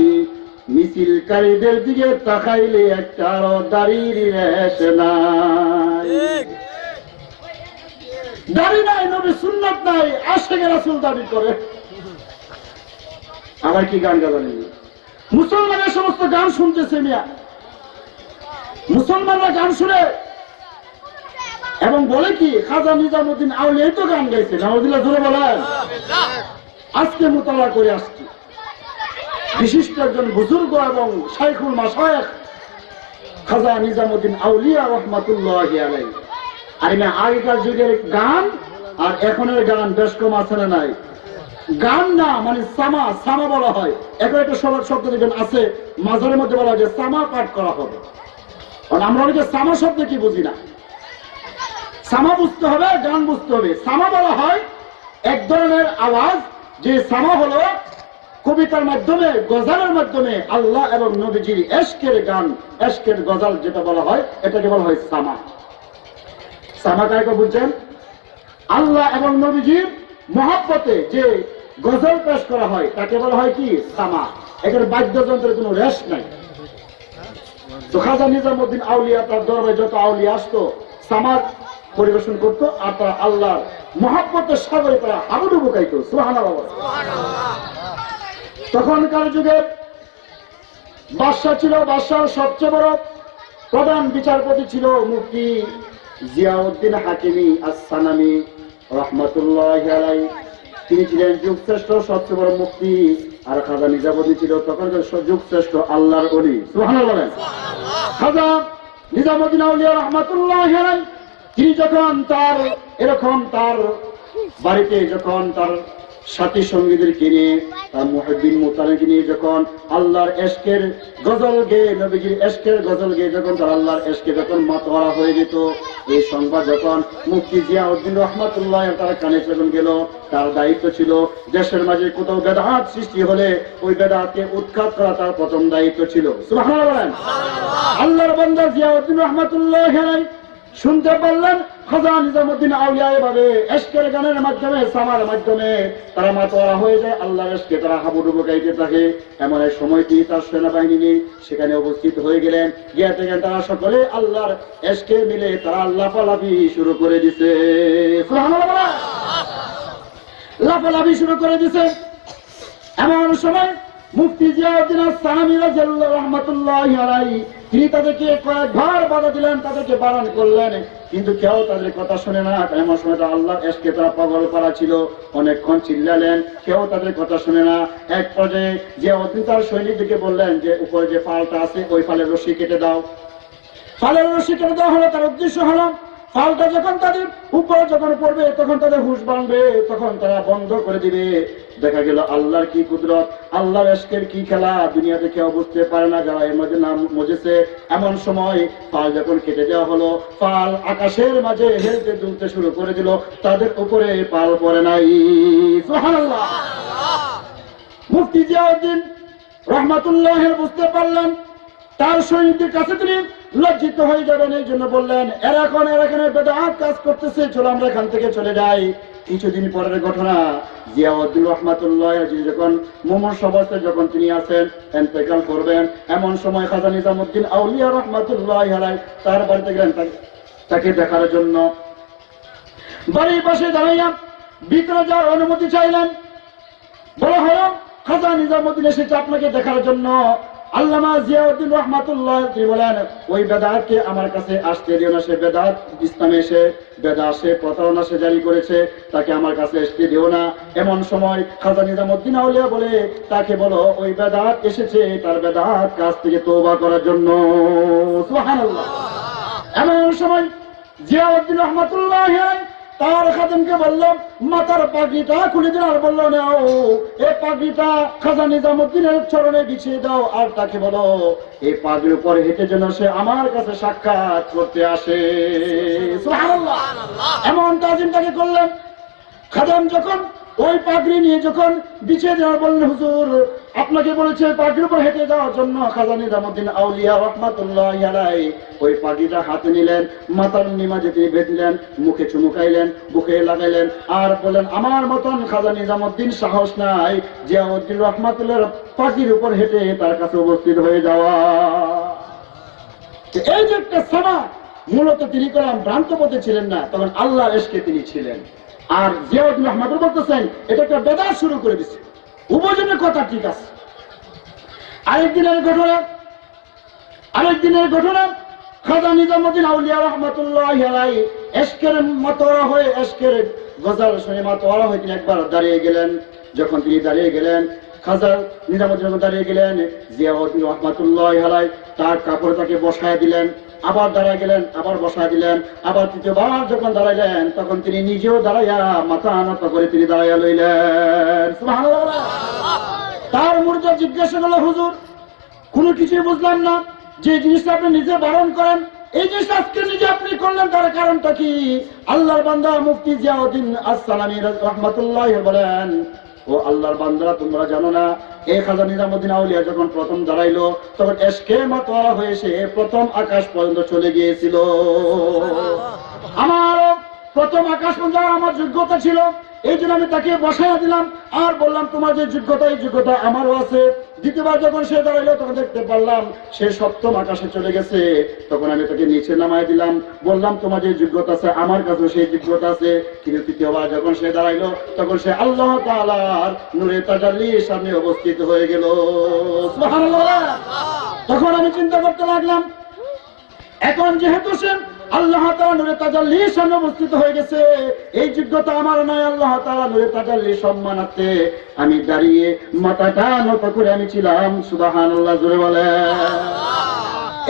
মিছিলকারীদের দিকে তাকাইলে একটা দাড়ির রেশ নাই, দাড়ি নাই, নবী সুন্নাত নাই, আশিকে রাসূল দাবি করে। আবার কি গান গাবেন? মুসলমানের সমস্ত গান শুনতেছে মিয়া, মুসলমানরা গান শুনে এবং বলে কি খাজা নিজামুদ্দিন আউলিয়া তো গান গাইছে, নাউজুবিল্লাহ জোরে বলেন। আজকে মোতালা করে আসছি বিশিষ্ট একজন বুজুর্গ এবং শাইখুল মাশায়েখ খাজা নিজামুদ্দিন আউলিয়া রাহমাতুল্লাহি আলাইহি। আর না আগেকার যুগের গান আর এখনের গান বেশ কম আছে না নাই? গান না মানে সামা, সামা বলা হয়। এখন একটা সবার শব্দ দেখবেন আছে মাঝারের মধ্যে বলা হয় যে সামা পাঠ করা হবে, কারণ আমরা অনেকে সামা শব্দ কি বুঝি না। সামা বুঝতে হবে, গান বুঝতে হবে। সামা বলা হয় এক ধরনের আওয়াজ, যে সামা হলো কবিতার মাধ্যমে, গজলের মাধ্যমে আল্লাহ এবং নবীজির এশকের গান, এশকের গজল যেটা বলা হয় এটাকে বলা হয় সামা। সামা কাকে বুঝছেন? আল্লাহ এবং নবীজির মহব্বতে যে গজল পেশ করা হয় তাকে বলা হয় কি সামা। এখানে বাদ্যযন্ত্রের কোনো রেশ নাই। তো খাজা নিজামুদ্দিন আউলিয়া তার দরবারে যত আউলিয়া আসতো সামা পরিবেশন করতো, আর তারা আল্লাহর মহব্বতের সাগরে তারা হাবুডুবু গাইতো। সুবহানাল্লাহ। তখনকার যুগে বাদশা ছিল, বাদশার সবচেয়ে বড় প্রধান বিচারপতি ছিল মুফতি জিয়াউদ্দিন হাকিমি আস-সানামি রাহমাতুল্লাহি আলাইহি। তিনি ছিলেন যুগশ্রেষ্ঠ সবচেয়ে বড় মুফতি, আর খাজা নিজামুদ্দিন ছিল তখনকার যুগশ্রেষ্ঠ আল্লাহর ওলি। সুবহানাল্লাহ বলেন। খাজা নিজামুদ্দিন আউলিয়া রাহমাতুল্লাহি আলাইহি তিনি যখন তার এরকম তার বাড়িতে যখন তার সাথী সঙ্গীদেরকে নিয়ে, তার মুহিব্বিন মুতালিকে নিয়ে যখন আল্লাহর এশকের গজল গেয়ে, নবীজির এশকের গজল গেয়ে যখন তার আল্লাহর এশকে যখন মাতোয়ারা হয়ে যেত, এই সংবাদ যখন মুফতি জিয়াউদ্দিন রাহমাতুল্লাহ তার কানে যখন গেল, তার দায়িত্ব ছিল দেশের মাঝে কোথাও বেদাত সৃষ্টি হলে ওই বেদাতকে উৎখাত করা তার প্রথম দায়িত্ব ছিল। সুবহানাল্লাহ বলেন। আল্লাহর বান্দা জিয়াউদ্দিন রাহমাতুল্লাহ শুনতে পারলেন খাজা নিজামুদ্দিন আউলিয়া এভাবে এশকের গানের মাধ্যমে, সামার মাধ্যমে তারা মাতোয়ারা হয়ে যায়, আল্লাহর এশকে তারা হাবুডুবু গাইতে থাকে। এমন এক সময়টি তার সেনাবাহিনী নিয়ে সেখানে উপস্থিত হয়ে গেলেন। গিয়া থেকে তারা সকলে আল্লাহর এশকে মিলে তারা লাফালাফি শুরু করে দিছে। সুবহানাল্লাহ। লাফালাফি শুরু করে দিছে। এমন সময় মুফতি জিয়াউদ্দিন আস-সানামি রাহমাতুল্লাহি আলাইহি তিনি তাদেরকে কয়েকবার বাধা দিলেন, তাদেরকে বারণ করলেন, কিন্তু কেউ তাদের কথা শুনে না। এমন সময় আল্লাহর এশকে তারা পাগল করা ছিল, অনেকক্ষণ চিল্লালেন, কেউ তাদের কথা শুনে না। এক পর্যায়ে জিয়াউদ্দিন তার সৈনিকদেরকে বললেন যে উপরে যে পালটা আছে ওই পালের রশি কেটে দাও। পালের রশি কেটে দেওয়া হলো, তার উদ্দেশ্য হলো পালটা যখন তাদের উপরে যখন পড়বে তখন তাদের হুঁশ ভাঙবে, তখন তারা বন্ধ করে দিবে। দেখা গেল আল্লাহর কি কুদরত, আল্লাহর ইশকের কি খেলা দুনিয়াতে কেউ বুঝতে পারে না যারা এর মাঝে নাম মজেছে। এমন সময় পাল যখন কেটে দেওয়া হলো, পাল আকাশের মাঝে হেলতে দুলতে শুরু করে দিল, তাদের উপরে পাল পড়ে নাই। সুবহানাল্লাহ। মুফতি জিয়াউদ্দিন রহমাতুল্লাহ বুঝতে পারলেন তার সৈনিকদের কাছে তিনি লজ্জিত হয়ে যাবেন, এই জন্য বললেন এরা এখানে বেদাত কাজ করতেছে, চলো আমরা এখান থেকে চলে যাই। কিছুদিন পরের ঘটনা, জিয়াউদ্দিন রহমাতুল্লাহ যখন মুমূর্ষ অবস্থায় যখন তিনি আছেন, ইন্তেকাল করবেন, এমন সময় খাজা নিজামুদ্দিন আউলিয়া রহমাতুল্লাহ আলাইহি তার বাড়িতে গেলেন তাকে দেখার জন্য। বাড়ির পাশে দাঁড়াইয়া ভিতরে যাওয়ার অনুমতি চাইলেন। বলা হলো খাজা নিজামুদ্দিন এসেছে আপনাকে দেখার জন্য। আল্লামা জিয়াউদ্দিন রহমাতুল্লাহ তিনি বলেন ওই বেদাতকে আমার কাছে আসতে দিও না, সে বেদাত ইসলামে এসে বেদাত সে প্রতারণা সে জারি করেছে, তাকে আমার কাছে আসতে দিও না। এমন সময় খাজা নিজামুদ্দিন আউলিয়া বলে তাকে বলো ওই বেদাত এসেছে তার বেদাত কাজ থেকে তওবা করার জন্য। সুবহানাল্লাহ। এমন সময় জিয়াউদ্দিন রহমাতুল্লাহ তার খাদেমকে বলল মাথার পাগড়িটা খুলে দিল, আর বললো নাও এই পাগড়িটা খাজা নিজামুদ্দিনের চরণে বিছিয়ে দাও, আর তাকে বলো এই পাগড়ির উপরে হেঁটে যেন সে আমার কাছে সাক্ষাৎ করতে আসে। সুবহানাল্লাহ। এমন তাজিম তাকে করলেন। খাদেম যখন ওই পাগড়ি নিয়ে যখন বিছিয়ে দেওয়ার বললেন হুজুর আপনাকে বলেছে পাগড়ির উপর হেঁটে যাওয়ার জন্য, খাজা নিজামুদ্দিন আউলিয়া রহমাতুল্লাহ আলাইহি ওই পাগড়িটা হাতে নিলেন, মাথার নিমাজে তিনি বেঁধলেন, মুখে চুমুকাইলেন, বুকে লাগাইলেন, আর বললেন আমার মতন খাজা নিজামুদ্দিন সাহস নাই জিয়াউদ্দিন রহমাতুল্লাহর পাগড়ির উপর হেঁটে তার কাছে উপস্থিত হয়ে যাওয়া। এই যে একটা সানা মূলত তিনি করেন ভ্রান্ত পথে ছিলেন না, তখন আল্লাহর ইশকে তিনি ছিলেন। আর জিয়াউদ্দিন রহমাতুল্লাহ বলতেছেন এটা একটা বেদাত শুরু করে দিচ্ছে। উভয়জনের কথা ঠিক আছে। আরেকদিনের ঘটনা খাজা নিজামুদ্দিন আউলিয়া রহমাতুল্লাহ আলাইহি ইশকের মাতোয়ারা হয়ে ইশকের গজল শুনে মাতোয়ারা হয়ে তিনি একবার দাঁড়িয়ে গেলেন। যখন তিনি দাঁড়িয়ে গেলেন, খাজা নিজামুদ্দিন দাঁড়িয়ে গেলেন, জিয়াউদ্দিন রহমাতুল্লাহ আলাইহি তার কাপড় তাকে বসায় দিলেন, আবার দাঁড়ায় গেলেন, আবার বসায় দিলেন, আবার তৃতীয়বার যখন দাঁড়াইলেন তখন তিনি নিজেও দাঁড়াইয়া মাথা নত করে তিনি দাঁড়াইয়া লইলেন। সুবহানাল্লাহ। তার মুর্দা জিজ্ঞাসা করলো হুজুর কোনো কিছুই বুঝলাম না, যে জিনিসটা আপনি নিজে বারণ করেন এই জিনিসটা আজকে নিজে আপনি করলেন তার কারণটা কি? আল্লাহর বান্দা মুফতি জিয়াউদ্দিন আসসালামী রহমাতুল্লাহ বলেন ও আল্লাহর বান্দারা তোমরা জানো না এই খাজা নিজামুদ্দিন আউলিয়া যখন প্রথম দাঁড়াইলো তখন এশকে মাতোয়ারা হয়ে সে প্রথম আকাশ পর্যন্ত চলে গিয়েছিল। আমার প্রথম আকাশ পর্যন্ত আমার যোগ্যতা ছিল, এই জন্য আমি তাকে বসাইয়া দিলাম আর বললাম তোমার যে যোগ্যতা এই যোগ্যতা আমারও আছে। দ্বিতীয়বার যখন সে দাঁড়াইলো তখন দেখতে পারলাম সে সপ্তম আকাশে চলে গেছে, তখন আমি তাকে নিচে নামাই দিলাম, বললাম তোমার যে যোগ্যতা আছে আমার কাছে সেই যোগ্যতা আছে। কিন্তু তৃতীয়বার যখন সে দাঁড়াইলো তখন সে আল্লাহ তাআলার নূরে তাজাল্লির সামনে উপস্থিত হয়ে গেল। সুবহানাল্লাহ। তখন আমি চিন্তা করতে লাগলাম এখন যেহেতু সে আল্লাহ তাআলা নূরে তাজাল্লির সামনে উপস্থিত হয়ে গেছে, এই যোগ্যতা আমার নয়, আল্লাহ তাআলা নূরে তাজাল্লির সম্মানার্থে আমি দাঁড়িয়ে মাথাটা নত করে আমি ছিলাম। সুবহানাল্লাহ জোরে বলে।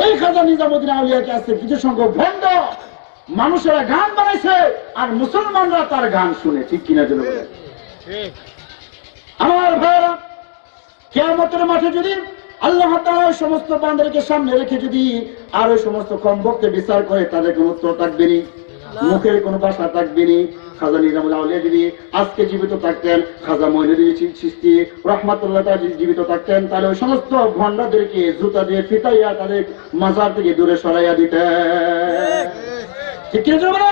এই খাজা নিজামুদ্দিন আউলিয়াকে আছে কিছু সংখ্যক ভণ্ড মানুষেরা গান বানাইছে আর মুসলমানরা তার গান শুনে, ঠিক কিনা জোরে বলে। আমার ভাইরা কিয়ামতের মাঠে যদি আল্লাহ তাআলা ওই সমস্ত বান্দাদেরকে সামনে রেখে যদি আর ওই সমস্ত কমবক্তে বিচার করে তাদের কোনো উত্তর থাকবে নি, মুখের কোনো ভাষা থাকবে নি। খাজা নিজামুদ্দিন আউলিয়া যদি আজকে জীবিত থাকতেন, খাজা মঈনুদ্দিন চিশতি রহমাতুল্লাহ তাআলা যদি জীবিত থাকতেন তাহলে ওই সমস্ত ভণ্ডাদেরকে জুতা দিয়ে পিটাইয়া তাদের মাজার থেকে দূরে সরাইয়া দিতেন, ঠিক কি না?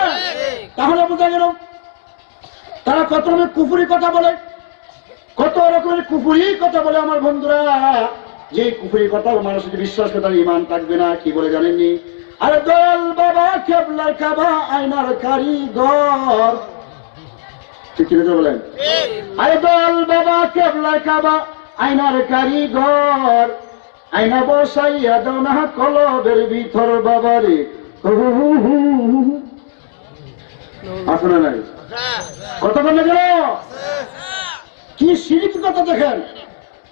তাহলে বোঝা গেল তারা কত রকমের কুফরি কথা বলে, কত রকমের কুফরি কথা বলে। আমার বন্ধুরা যে কুফরি কথা মানুষ যদি বিশ্বাস করে তার ঈমান থাকবে না। কি বলে জানেননি? আরে দল বাবা কেবলার কাবা আয়নার কারিগর, ঠিক কি না বলেন? আরে দল বাবা কেবলার কাবা আয়নার কারিগর, আয়না বসাইয়া দাও না কলবের ভিতর বাবারে। আসলে নাই কথা বলে গেল কি শিরিক কথা দেখেন।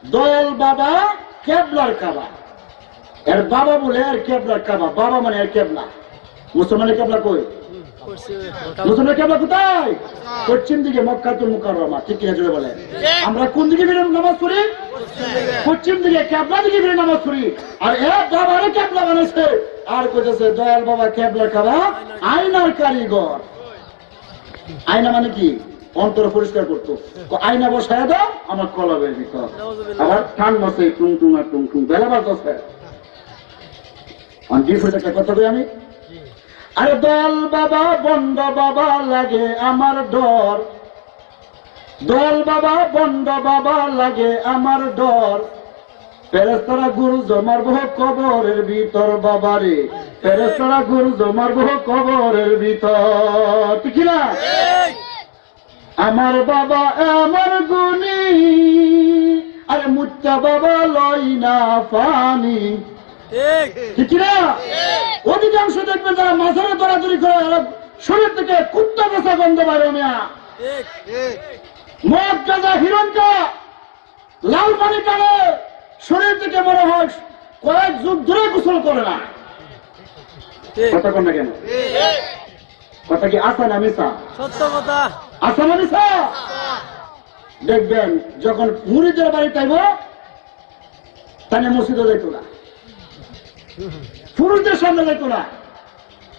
দয়াল বাবা কেবলার কাবা, এর বাবা বলে আর কেবলার কাবা, বাবা মানে আর কেবলা। মুসলমানের কেবলা কই? মুসলমান কেবলা কোথায়? পশ্চিম দিকে মক্কাতুল মুকাররমা। ঠিক কিনা জোরে বলেন? আমরা কোন দিকে ফিরে নামাজ পড়ি? পশ্চিম দিকে, কেবলা দিকে ফিরে নামাজ পড়ি। আর এক বাবারে কেবলা বানাইছে, আর কইতেছে দয়াল বাবা কেবলা কাবা আয়নার কারিগর। আয়না মানে কি? অন্তর পরিষ্কার করতো। আয়না বসায় দাও আমার কলবের ভিতর। আবার ঠান বসে টুং টুং আর টুং টুং বেলা বাজছে। একটা কথা কই আমি, আরে দয়াল বাবা বন্ড বাবা লাগে আমার ডর, দয়াল বাবা বন্ড বাবা লাগে আমার ডর, ফেরেশতারা গুরু জমার বহু কবরের ভিতর বাবারে, ফেরেশতারা গুরু জমার বহু কবরের ভিতর। ঠিক না? আমার বাবা আমার গুণী, আরে মুচ্চা বাবা লই না পানি। ঠিক না? অধিকাংশ দেখবেন যারা মাঝারে দৌড়াদৌড়ি করে শরীর থেকে কুত্তা বসা গন্ধ বাইরে মেয়া, মদ গাঁজা হিরণকা লাল পানি টানে, শরীর থেকে মনে হয় কয়েক যুগ ধরে গোসল করে না। কথা কন না কেন? কথা কি আসা না মিশা? সত্য কথা। আসা না মিশা? দেখবেন যখন মুরিদের বাড়ি তাইব তাই মসজিদে যাইতো না, পুরুষদের সামনে যাইতো না,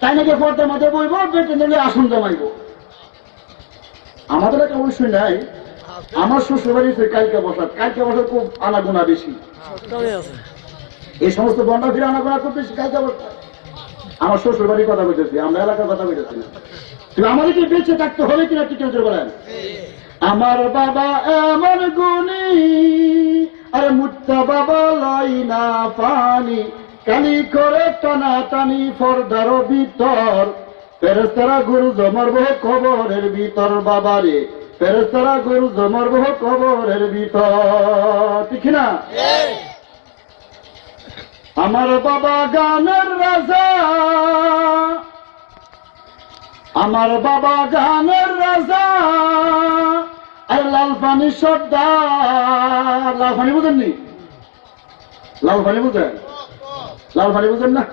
তাই নাকি পর্দার মাঝে বইব, বেটে নিলে আসন জমাইব। আমাদের একটা অবশ্যই নাই। আমার শ্বশুর বাড়িতে কালকে বসাত, কালকে বসার খুব আনাগোনা বেশি। এই সমস্ত বন্ডা ফিরে আনাগোনা খুব বেশি কালকে বসা। আমার শ্বশুর বাড়ির কথা বলতেছি, আমরা এলাকার কথা বলতেছি না। তুমি আমাদেরকে বেঁচে থাকতে হবে কিনা কি কেউ বলেন? আমার বাবা এমন গুণী, আরে মুত্তা বাবা লাই না পানি, কালি করে টানা টানি ফর্দার ভিতর, ফেরেশতারা গুরু জমার বহু কবরের ভিতর বাবারে, ফেরেশতারা গুরু জমার বহু কবরের ভিতর। ঠিক না? আমার বাবা গানের রাজা, আমার বাবা গানের রাজা, আর লাল পানি সর্দার। লাল পানি বুঝেননি? লাল পানি বুঝেন? লাল পানি বুঝেন না?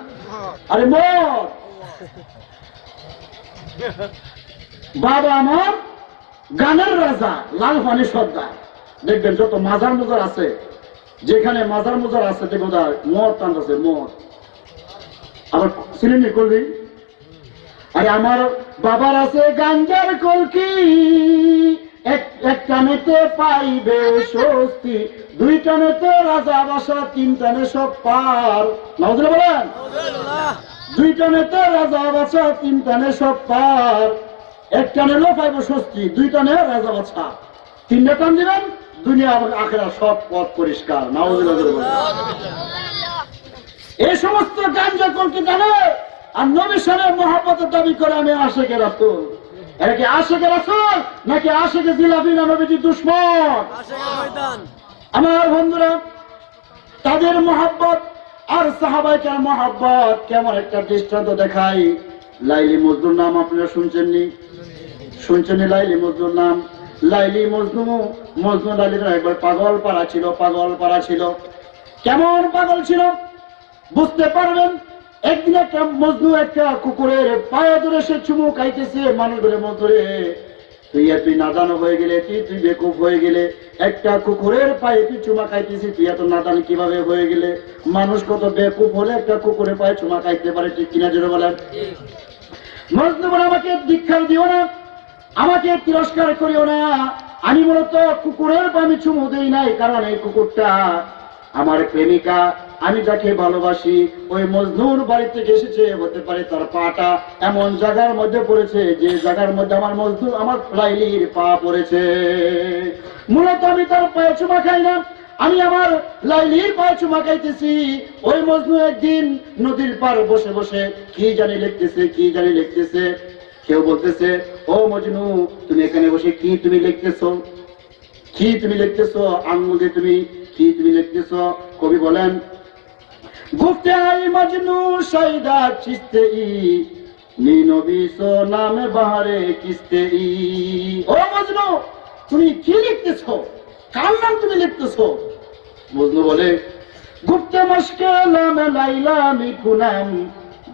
আরে মদ। বাবা আমার গানের রাজা, লাল পানি সর্দার। দেখবেন যত মাজার মুজার আছে, যেখানে মাজার মুজার আছে দেখুন মদ টানতেছে, মদ। আবার সিনেমি করবি, আরে আমার বাবার আছে গাঞ্জার কলকি, এক টানেতে পাইবে স্বস্তি, দুই টানেতে রাজা বাসা, তিন টানে সব পার। নাউজুবিল্লাহ বলেন? দুই টানেতে রাজা বাসা, তিন টানে সব পার, এক টানে লো পাইবে স্বস্তি, দুই টানে রাজা বাসা, তিনটা টান দিবেন দুনিয়া আখেরা সব পথ পরিষ্কার। নাউজুবিল্লাহ। এই সমস্ত গাঞ্জা কলকি টানে আর নবী সালের মহব্বতের দাবি করে আমি আশেকে রাসূল। এরা কি আশেকে রাসূল নাকি আশেকে জিলাপি না নবীজির দুশমন? আমার বন্ধুরা, তাদের মহব্বত আর সাহাবায়ে কেরামের মহব্বত কেমন একটা দৃষ্টান্ত দেখাই। লাইলি মজনুর নাম আপনারা শুনছেননি? শুনছেন লাইলি মজনুর নাম? লাইলি মজনু, মজনু লাইলিরা একবার পাগল পাড়া ছিল, পাগল পাড়া ছিল। কেমন পাগল ছিল বুঝতে পারবেন। একদিন একটা মজনু একটা কুকুরের পায়ে ধরে সে চুমু খাইতেছে, মানুষের মধ্যে তুই নাদানো হয়ে গেলে, তুই বেকুব হয়ে গেলে, একটা কুকুরের পায়ে তুই চুমা খাইতেছি, তুই এত নাদান কিভাবে হয়ে গেলে? মানুষ কত বেকুব হলে একটা কুকুরের পায়ে চুমা খাইতে পারে? ঠিক কিনা জোরে বলেন? মজনু বলে আমাকে দীক্ষা দিও না, আমাকে তিরস্কার করিও না, আমি মূলত কুকুরের পায়ে আমি চুমু দেই নাই, কারণ এই কুকুরটা আমার প্রেমিকা, আমি যাকে ভালোবাসি ওই মজনুর বাড়ি থেকে এসেছে, হতে পারে তার পাটা এমন জায়গার মধ্যে পড়েছে যে জায়গার মধ্যে আমার মজনু আমার লাইলির পা পড়েছে। মূলত আমি তার পায়ে চুমা খাই না, আমি আমার লাইলির পায়ে চুমা খাইতেছি। ওই মজনু একদিন নদীর পার বসে বসে কি জানি লিখতেছে, কি জানি লিখতেছে। কেউ বলতেছে, ও মজনু তুমি এখানে বসে কি তুমি লিখতেছো, কি তুমি লিখতেছো, আঙ্গুল দিয়ে তুমি কি তুমি লিখতেছো? কবি বলেন, গুফতে আই মজনু সাইদা চিস্তে ই নি নবিসো নামে বাহারে কিস্তে ই। ও মজনু তুমি কি লিখতেছো, কার নাম তুমি লিখতেছো? মজনু বলে, গুফতে মশকে নামে লাইলা মিকুনাম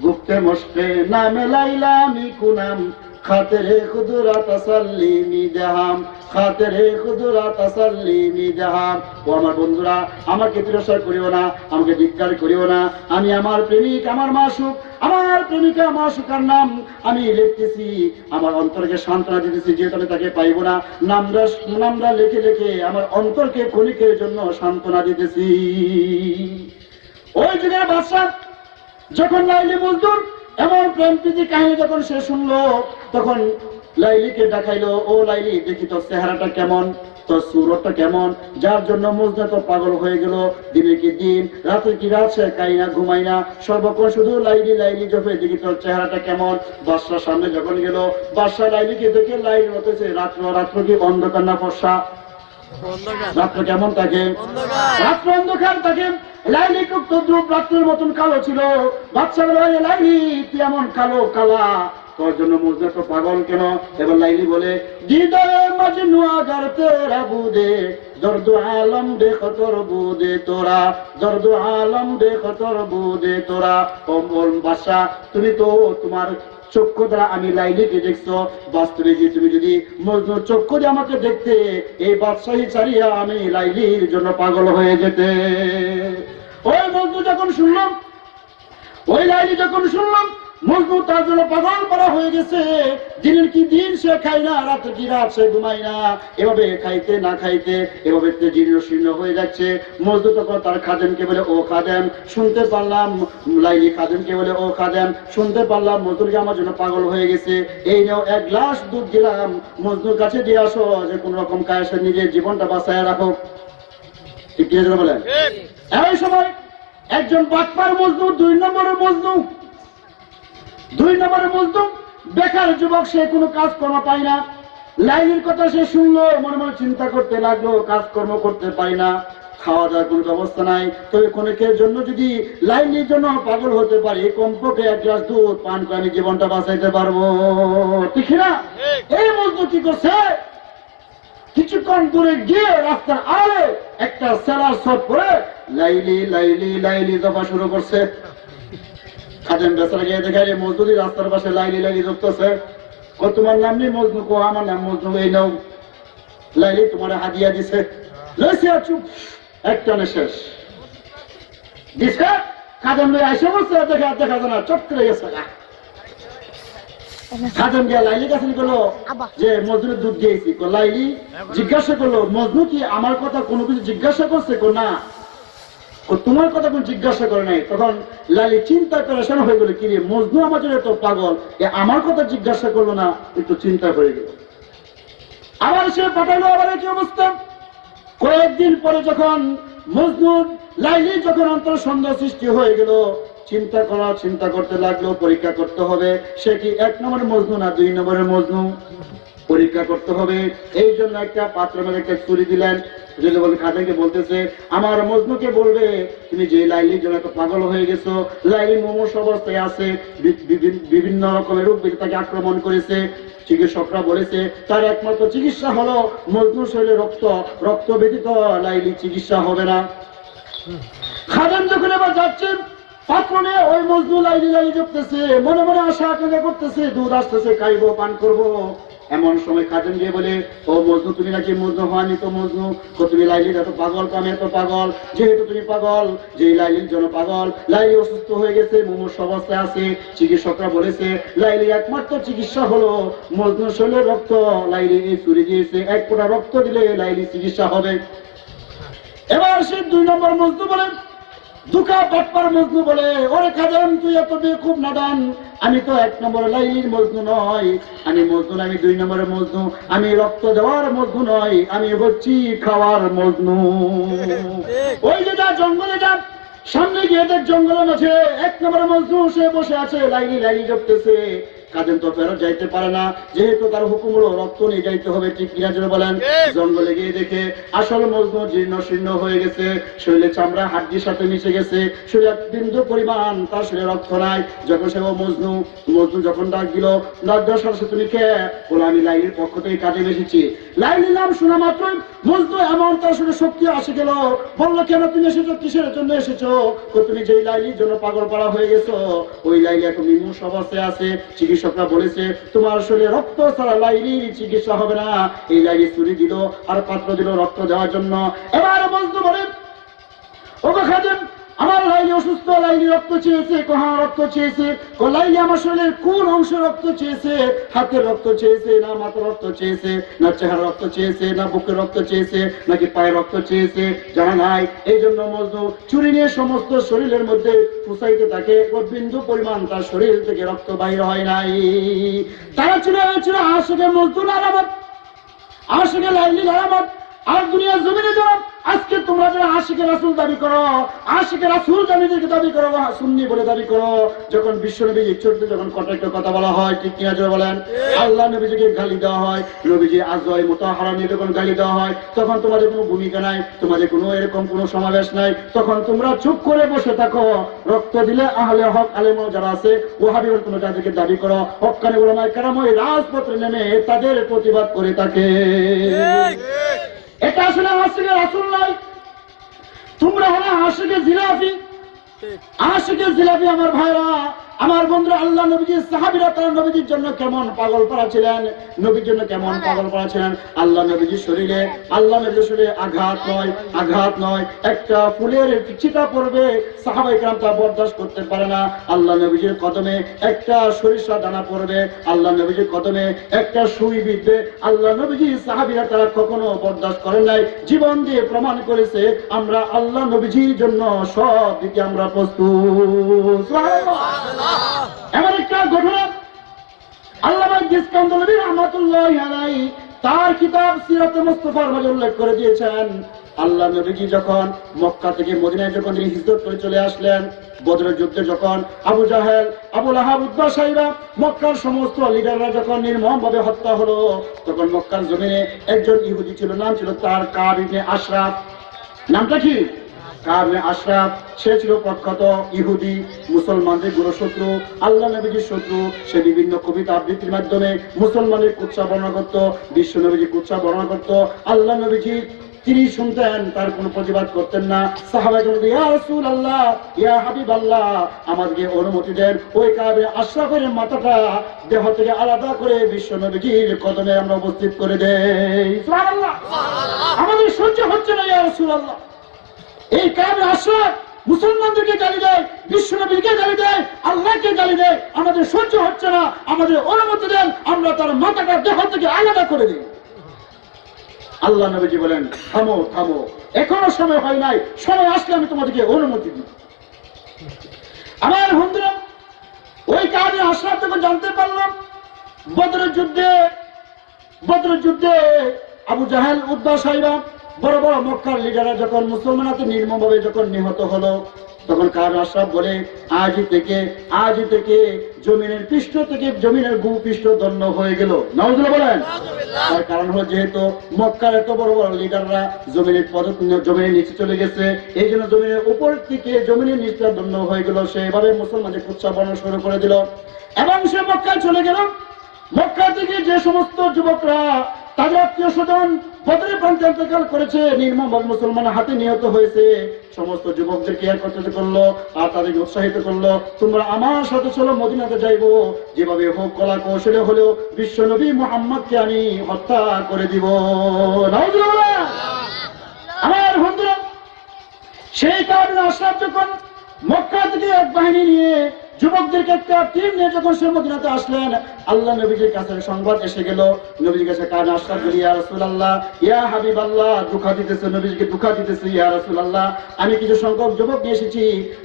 गुप्ते मुश्के नाम लाइला मी कुनाम खातिरे खुदरा तसल्लीमी देहाम खातिरे खुदरा तसल्लीमी देहाम। ও আমার বন্ধুরা, আমাকে তিরস্কার করিও না, আমাকে ধিক্কার করিও না। আমি আমার প্রেমিক, আমার মাসুক, আমার প্রেমিকা মাসুকার নাম আমি লিখতেছি, আমার অন্তরকে সান্ত্বনা দিতেছি, যেহেতু আমি তাকে পাইব না। নামটা লিখে লিখে আমার অন্তরকে ক্ষণিকের জন্য সান্ত্বনা দিতেছি। ওই যুগের বাদশা যখন লাইলি মজদুর এমন প্রেম প্রীতি কাহিনী যখন সে শুনলো, তখন লাইলিকে দেখাইলো, ও লাইলি দেখি তোর চেহারাটা কেমন, তোর সুরতটা কেমন, যার জন্য মজদুর তো পাগল হয়ে গেল। দিনে কি দিন, রাতে কি রাত, সে খাই না ঘুমাই না, সর্বক্ষণ শুধু লাইলি লাইলি জপে, দেখি তোর চেহারাটা কেমন। বাদশার সামনে যখন গেল, বাদশা লাইলিকে দেখে লাইলি হতেছে রাত্র কি অন্ধকার না ফর্সা? রাত্র কেমন থাকে? রাত্র অন্ধকার থাকে। লাইলি খুব তদ্রুপ রাত্রের মতন কালো ছিল। বাচ্চা বলে, লাইলি তুই এমন কালো কালা, তোর জন্য মুজদা তো পাগল কেন? এবার লাইলি বলে, দিদারে মজনু আগার তেরা বুদে দর্দ আলম দেখো তোর বুদে তোরা, দর্দ আলম দেখো তোর বুদে তোরা। ওম বাদশা, তুমি তো তোমার চক্ষু দ্বারা আমি লাইলিকে দেখছো, বাস্তবে যে তুমি যদি মজনুর চক্ষু দিয়ে আমাকে দেখতে, এই বাদশাহী ছাড়িয়া আমি লাইলির জন্য পাগল হয়ে যেতে। ওই মজনু যখন শুনলাম, ওই লাইলি যখন শুনলাম মজনু তার জন্য পাগল করা হয়ে গেছে, দিনের কি দিন সে খায় না, রাতে কি রাত সে ঘুমায় না, এভাবে খাইতে না খাইতে এভাবে জীর্ণ শীর্ণ হয়ে যাচ্ছে। মজনু তখন তার খাদেমকে বলে, ও খাদেম, শুনতে পারলাম, লাইলি খাদেমকে বলে, ও খাদেম, শুনতে পারলাম মজনুকে আমার জন্য পাগল হয়ে গেছে, এই নাও এক গ্লাস দুধ দিলাম, মজনুর কাছে দিয়ে আসো, যে কোন রকম কায়সে নিজের জীবনটা বাঁচায় রাখো। ঠিক কি বলেন? এই সময় একজন বাটপার মজনু, দুই নম্বরের মজনু বেকার যুবক, সে কোনো কাজকর্ম পায় না। লাইলির কথা সে শুনলো, মনে মনে চিন্তা করতে লাগলো, কাজকর্ম করতে পারি না, খাওয়া দাওয়ার কোনো ব্যবস্থা নাই, তবে ক্ষণিকের জন্য যদি লাইলির জন্য পাগল হতে পারি, কমপক্ষে এক গ্লাস দুধ পান করে আমি জীবনটা বাঁচাইতে পারবো, ঠিক না? এই মজনু কি করছে, কিছুক্ষণ দূরে গিয়ে রাস্তার আড়ে একটা সেলার সব করে লাইলি লাইলি লাইলি জপা শুরু করছে। খাদেম বেচারা গিয়ে দেখায়, মজদুরি রাস্তার পাশে লাইলি লাইলি জপতেছে। ও তোমার নাম নেই মজনু? কো আমার নাম মজনু। এই নাও লাইলি, তোমার হাদিয়া দিছে। লইছে চুপ, একটানে শেষ দিছে। খাদেম লই আইসে বলছে, দেখা দেখা যায় না, চট করে গেছে। খাদেম গিয়া লাইলির কাছে বললো যে মজনুর দুধ দিয়েছি। লাইলি জিজ্ঞাসা করলো, মজনু কি আমার কথা কোনো কিছু জিজ্ঞাসা করছে? না, তোমার কথা কোন জিজ্ঞাসা করে নাই। তখন লাইলি চিন্তা পেরেশান হয়ে গেল, কি রে মজনু আমার জন্য এত পাগল, আমার কথা জিজ্ঞাসা করলো না, একটু চিন্তা হয়ে গেল। আবার সে পাঠালো, আবার একই অবস্থা। কয়েকদিন পরে যখন মজনুর লাইলি যখন অন্তর সন্দেহ সৃষ্টি হয়ে গেল, চিন্তা করতে লাগলো, পরীক্ষা করতে হবে সে কি এক নম্বরের মজনু না দুই নম্বরের মজনু, পরীক্ষা করতে হবে। এই জন্য একটা পাত্র মেলে একটা ছুরি দিলেন। খাদেমকে বলতেছে, আমার মজনুকে বলবে তুমি যে লাইলির জন্য এত পাগল হয়ে গেছো, লাইলি মুমূর্ষ অবস্থায় আছে, বিভিন্ন রকমের রোগ তাকে আক্রমণ করেছে, চিকিৎসকরা বলেছে তার একমাত্র চিকিৎসা হলো মজনুর শরীরে রক্ত ব্যতীত লাইলি চিকিৎসা হবে না। খাদেম যখন এবার যাচ্ছেন, পাত্রনে ওই মজনু লাইলি লাইলি জপতেছে, মনে মনে আশা আকাঙ্ক্ষা করতেছে, দুধ আসতেছে, খাইবো, পান করবো। এমন সময় খাদেম গিয়ে বলে, ও মজনু তুমি নাকি মজনু হওয়ানি? তো মজনু। তুমি লাইলির এত পাগল, আমি এত পাগল। যেহেতু তুমি পাগল, যে লাইলির জন্য পাগল, লাইলি অসুস্থ হয়ে গেছে, মুমূর্ষ অবস্থায় আছে, চিকিৎসকরা বলেছে লাইলির একমাত্র চিকিৎসা হলো মজনু শরীরের রক্ত। লাইলি এই চুরি দিয়েছে, এক ফোঁটা রক্ত দিলে লাইলি চিকিৎসা হবে। এবার সে দুই নম্বর মজনু বলে, দুকা বাটপার মজনু বলে, ওরে খাদেম তুই এত খুব নাদান, আমি তো এক নম্বরের লাইলির মজনু নয়, আমি মজনু, আমি দুই নম্বরের মজনু, আমি রক্ত দেওয়ার মজনু নয়, আমি হচ্ছি খাওয়ার মজনু। ওই যে যা জঙ্গলে যা, সামনে গিয়ে দেখ জঙ্গলের মাঝে এক নম্বরের মজনু সে বসে আছে, লাইলি লাইলি জপতেছে। কাজেন তো ফেরত যাইতে পারে না, যেহেতু তার হুকুম হলো রক্ত নিয়ে যাইতে হবে, ঠিক কিনা যেন বলেন। জঙ্গলে গিয়ে দেখে আসলে মজনু জীর্ণ শীর্ণ হয়ে গেছে, শরীরে চামড়া হাড্ডির সাথে মিশে গেছে, শরীরে বিন্দু পরিমাণ তার শরীরে রক্ত নাই। যখন সে মজনু যখন ডাক দিল, ডাক দেওয়ার সাথে সাথে তুমি কে? বলে আমি লাইলির পক্ষ থেকে কাজে এসেছি। লাইলির নাম শোনা মাত্রই মজনু এমন তার শরীরে শক্তি আসে গেল, বললো কেন তুমি এসেছো, কিসের জন্য এসেছো? তুমি যেই লাইলির জন্য পাগল পাড়া হয়ে গেছো, ওই লাইলি এখন নিমুষ অবস্থায় আছে। চিকিৎসকরা বলেছে তোমার শরীরে রক্ত ছাড়া লাইলির চিকিৎসা হবে না। এই লাইলি চুরি দিল আর পাত্র দিল রক্ত দেওয়ার জন্য। এবার মজনু বলে, ও খাদেম, আমার লাইলি অসুস্থ, লাইলি রক্ত চেয়েছে। কোহা রক্ত চেয়েছে? লাইলি আমার শরীরের কোন অংশ রক্ত চেয়েছে? হাতের রক্ত চেয়েছে, না মাথার রক্ত চেয়েছে, না চেহারা রক্ত চেয়েছে, না বুকের রক্ত চেয়েছে, নাকি পায়ের রক্ত চেয়েছে? জানা নাই। এই জন্য মজনু চুরি নিয়ে সমস্ত শরীরের মধ্যে ফুসাইতে থাকে, বিন্দু পরিমাণ তার শরীর থেকে রক্ত বাইর হয় নাই। তারা ছিল আশিকে মজনুর আলামত, আশিকে লাইলির আলামত। আর দুনিয়ার জমিনে যাও, আজকে তোমরা যারা আশিকে রাসূল দাবি করো, আশিকে রাসূল জামিদেরকে দাবি করো, সুন্নি বলে দাবি করো, যখন বিশ্বনবী চরিত্রে যখন কটাক্ষ কথা বলা হয়, ঠিক কিনা জোরে বলেন, আল্লাহ নবীজিকে গালি দেওয়া হয়, নবীজি আজওয়াই মুতাহহারা নিয়ে যখন গালি দেওয়া হয়, তখন তোমাদের কোনো ভূমিকা নাই, তোমাদের কোনো এরকম কোনো সমাবেশ নাই, তখন তোমরা চুপ করে বসে থাকো। রক্ত দিলে আহলে হক আলেম যারা আছে, ওয়াহাবীদের কোনো তাদেরকে দাবি করো, হক্কানি উলামায়ে কেরাম ওই রাজপথে নেমে তাদের প্রতিবাদ করে থাকে। এটা আসলে আশিকে রাসূল নয়, তোমরা হলে আশিকে জিলাপি। আশিকে জিলাপি আমার ভাইরা, আমার বন্ধুরা, আল্লাহ নবীজির সাহাবীরা তারা নবীজির জন্য কেমন পাগল পাড়া ছিলেন, নবীর জন্য কেমন পাগল পাড়া ছিলেন। আল্লাহ নবীজির শরীরে, আল্লাহ নবীর শরীরে আঘাত নয়, একটা ফুলের চিটা পড়বে, সাহাবায়ে কেরাম তা বরদাস্ত করতে পারে না। আল্লাহ নবীজির কদমে একটা সরিষা দানা পড়বে, আল্লাহ নবীজির কদমে একটা সুই বিঁধবে, আল্লাহ নবীজির সাহাবীরা তারা কখনো বরদাস্ত করেন নাই। জীবন দিয়ে প্রমাণ করেছে আমরা আল্লাহ নবীজির জন্য সব দিকে আমরা প্রস্তুত। সুবহানাল্লাহ। এমন একটা ঘটনা আল্লামা ইসকান্দরী রাহমাতুল্লাহি আলাইহি তার কিতাব সিরাতে মুস্তাফার মধ্যে উল্লেখ করে দিয়েছেন। আল্লাহ নবীজি যখন মক্কা থেকে মদিনায় যখন তিনি হিজরত করে চলে আসলেন, বদরের যুদ্ধে যখন আবু জাহেল, আবু লাহাব, উতবা, সাইবা, মক্কার সমস্ত লিডাররা যখন নির্মমভাবে হত্যা হলো, তখন মক্কার জমিনে একজন ইহুদি ছিল, নাম ছিল তার কাব ইবনে আশরাফ। নামটা কি? কাব ইবনে আশরাফ। সে ছিল প্রখ্যাত ইহুদি, মুসলমানদের গুরু শত্রু, আল্লাহ নবীজির শত্রু। সে বিভিন্ন কবিতা আবৃত্তির মাধ্যমে মুসলমানের কুৎসা বর্ণনা করত, বিশ্ব নবীজি কুৎসা বর্ণনা করত। আল্লাহ নবীজি তিনি শুনতেন, তার কোনো প্রতিবাদ করতেন না। সাহাবায়ে কেরাম, ইয়া রাসূলুল্লাহ, ইয়া হাবিবাল্লাহ, আমাদেরকে অনুমতি দেন, ওই কাব ইবনে আশরাফের মাথাটা দেহ থেকে আলাদা করে বিশ্ব নবীজির কদমে আমরা উপস্থিত করে দেই। সুবহানাল্লাহ। আমাদের সহ্য হচ্ছে না ইয়া রাসূলুল্লাহ। এই কাব ইবনে আশরাফ মুসলমানদেরকে গালি দেয়, বিশ্ব নবীকে গালি দেয়, আল্লাহকে গালি দেয়, আমাদের সহ্য হচ্ছে না, আমাদের অনুমতি দেন, আমরা তার মাথাটা দেহ থেকে আলাদা করে দিই। আল্লাহ নবীজি বলেন, থামো থামো, এখনো সময় হয় নাই, সময় আসলে আমি তোমাদেরকে অনুমতি দিই। আমার বন্ধুরা, ওই কাব ইবনে আশরাফ যখন জানতে পারলাম বদরের যুদ্ধে আবু জাহেল, উতবা, সাইবা, বড় বড় মক্কার লিডাররা যখন মুসলমান হাতে নির্মমভাবে যখন নিহত হলো, তখন কাব ইবনে আশরাফ বলে, আজ থেকে জমিনের পৃষ্ঠ থেকে জমিনের ভূপৃষ্ঠ দণ্ড হয়ে গেল। নাউজুবিল্লাহ বলেন। তার কারণ হলো যেহেতু মক্কার এত বড় বড় লিডাররা জমিনের নিচে চলে গেছে, এই জন্য জমিনের উপর থেকে জমিনের নিচটা দণ্ড হয়ে গেল। সে এভাবে মুসলমানদের কুৎসা বর্ণনা শুরু করে দিল এবং সে মক্কায় চলে গেল। মক্কা থেকে যে সমস্ত যুবকরা তাদের আত্মীয় স্বজন বদরের প্রান্তে ইন্তেকাল করেছে, নির্মমভাবে মুসলমানের হাতে নিহত হয়েছে, সমস্ত যুবকদেরকে একত্রিত করলো আর তাদেরকে উৎসাহিত করলো, তোমরা আমার সাথে চলো, মদিনাতে যাইবো, যেভাবে হোক কলা কৌশলে হলেও বিশ্ব নবী মুহাম্মদকে আমি হত্যা করে দিব। নাউজুবিল্লাহ। আমার বন্ধুরা, সেই কাব ইবনে আশরাফ যখন মক্কা থেকে এক বাহিনী নিয়ে যুবকদেরকে একটা টিম নিয়ে যখন সে মদিনাতে আসলেন, আল্লাহ নবীজির কাছে সংবাদ এসে গেল। নবীজির কাছে কাব ইবনে আশরাফ বলি, ইয়া রাসূলুল্লাহ, ইয়া হাবিবাল্লাহ, দুঃখ দিতেছে, নবীজিকে দুঃখ দিতেছে, ইয়া রাসূলুল্লাহ, আমি কিছু সংখ্যক যুবক নিয়ে এসেছি,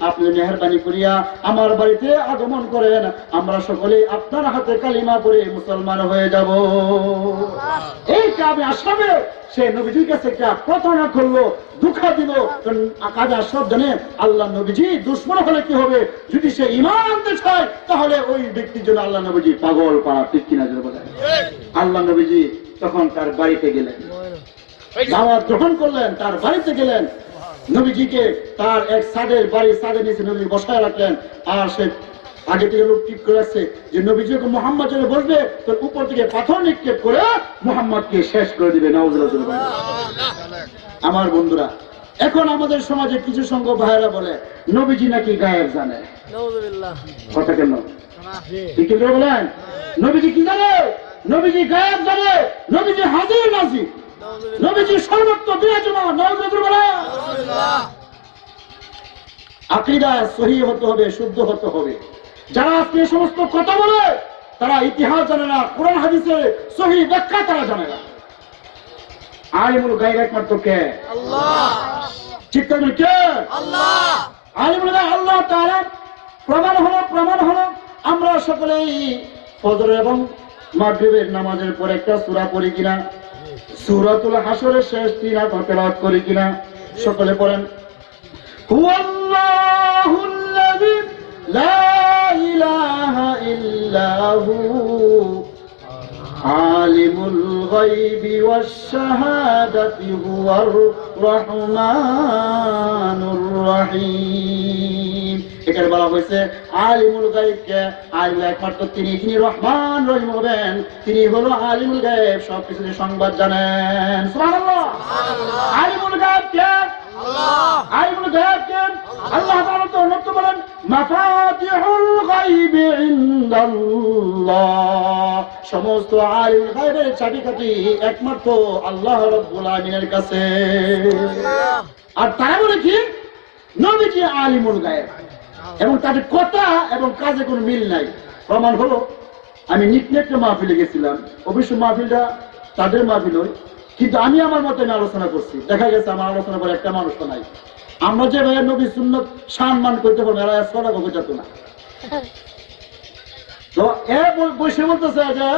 আপনি মেহেরবানি করিয়া আমার বাড়িতে আগমন করেন, আমরা সকলে আপনার হাতে কালিমা পড়ে মুসলমান হয়ে যাব। এই কাব ইবনে আশরাফের সে নবীজির কাছে একটা প্রতারণা করলো, ধোঁকা দিল। কাজে সব জানে আল্লাহ নবীজি দুশ্মন হলে কি হবে, যদি সে ঈমান আনতে চায় তাহলে ওই ব্যক্তির জন্য আল্লাহ নবীজি পাগল পাড়া, ঠিক কিনা জোরে বলেন। আল্লাহ নবীজি তখন তার বাড়িতে গেলেন, দাওয়াত গ্রহণ করলেন, তার বাড়িতে গেলেন। নবীজিকে তার এক ছাদের বাড়ির ছাদের নিচে নবী বসায় রাখলেন। আর সে আগে থেকে লোক ঠিক করে রাখছে যে নবীজি যখন মুহাম্মদ যেন বসবে তোর উপর থেকে পাথর নিক্ষেপ করে মুহাম্মদকে শেষ করে দিবে। নাউজুবিল্লাহ। আমার বন্ধুরা, এখন আমাদের সমাজে কিছু সংখ্যক ভাইরা বলে নবীজি নাকি গায়েব জানে। কথা কেন ঠিক করে বলেন? নবীজি কি জানে? নবীজি গায়েব জানে, নবীজি হাজির নাজির, নবীজি সর্বত্র বিরাজমান। নাউজুবিল্লাহ। আকীদা সহিহ হতে হবে, শুদ্ধ হতে হবে। যারা আজকে এই সমস্ত কথা বলে তারা ইতিহাস জানে না, কোরআন হাদিসের সহিহ ব্যাখ্যা তারা জানে না। আলিমুল গায়ব একমাত্র কে? আল্লাহ। চিন্তা করেন কে? আল্লাহ। আলিমুল গায়ব আল্লাহ তাআলা। প্রমাণ হলো আমরা সকলেই ফজর এবং মাগরিবের নামাজের পর একটা সূরা পড়ি কিনা? সূরাতুল হাসরের শেষ 3 আয়াত তেলাওয়াত করি কিনা? সকলে পড়েন। হুয়াল্লাহুল্লাযী লা ইলাহা ইল্লা হু আলিমুল গায়বি ওয়াশ শাহাদাতি হুয়ার রহমানুর রহিম। এখানে বলা হয়েছে আলিমুল গায়বকে, আলিমুল একমাত্র তিনি, যিনি রহমান রহিম হবেন, তিনি হলো আলিমুল গায়ব, সবকিছু সংবাদ জানেন। সুবহানাল্লাহ। আলিমুল গায়ব কে? আল্লাহ। আলিমুল গায়ব কে? আল্লাহ তাআলা তো অন্য বলেন মাফাতিহুল গায়বি ইনদাল্লাহ, সমস্ত আলিমুল গায়বের চাবিকাঠি একমাত্র আল্লাহ রাব্বুল আলামিনের কাছে। আর তারা বলে কি নবীজি আলিমুল গায়ব, এবং তাদের কথা এবং কাজে কোনো মিল নাই। প্রমাণ হলো আমি নিকনেকটা মাহফিলে গেছিলাম, অবশ্য মাহফিলটা তাদের মাহফিল হয়, কিন্তু আমি আমার মতে আলোচনা করছি, দেখা গেছে আমার আলোচনা করে একটা মানুষ তো নাই। আমরা যে ভাইয়ের নবী সুন্নত সম্মান করতে পারবো এরা সদা কবে যেত না। তো এ বসে বলতেছে যে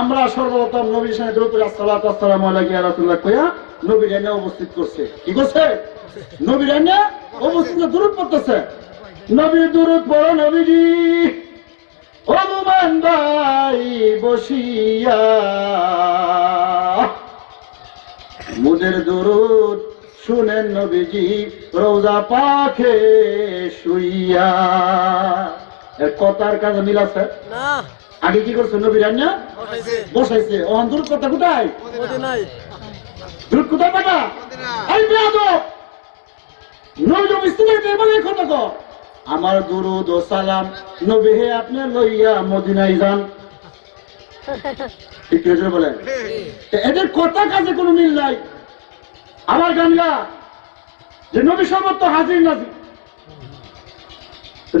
আমরা সর্বপ্রথম নবীর সামনে দরুদ পড়ি, আসসালাতু ওয়াসসালামু আলাইকা ইয়া রাসূলুল্লাহ কইয়া নবীর এনে উপস্থিত করছে। কি করছে? নবীর এনে উপস্থিত দরুদ পড়তেছে। নবীর দরুদ পড়ো নবীজি, ও মুমিন ভাই বসিয়া, মুদের দরুদ শুনেন নবীজি রওজা পাখে শুইয়া। এর কথার কাজে মিল আছে না? আগে কি করছে? নবীর আন্না বসাইছে। ওখান দরুদ কথা কোথায়? দরুদ কোথায় পাঠা? এই বেয়াদব নবী ইসলামে এভাবে কথা কও। আমার দুরুদ ও সালাম নবী হে আপনি লইয়া মদিনায় যান। ঠিক আছে বলেন? এদের কথা কাজে কোনো মিল নাই। আমার গানলা যে নবী সর্বত্র হাজির নাজির,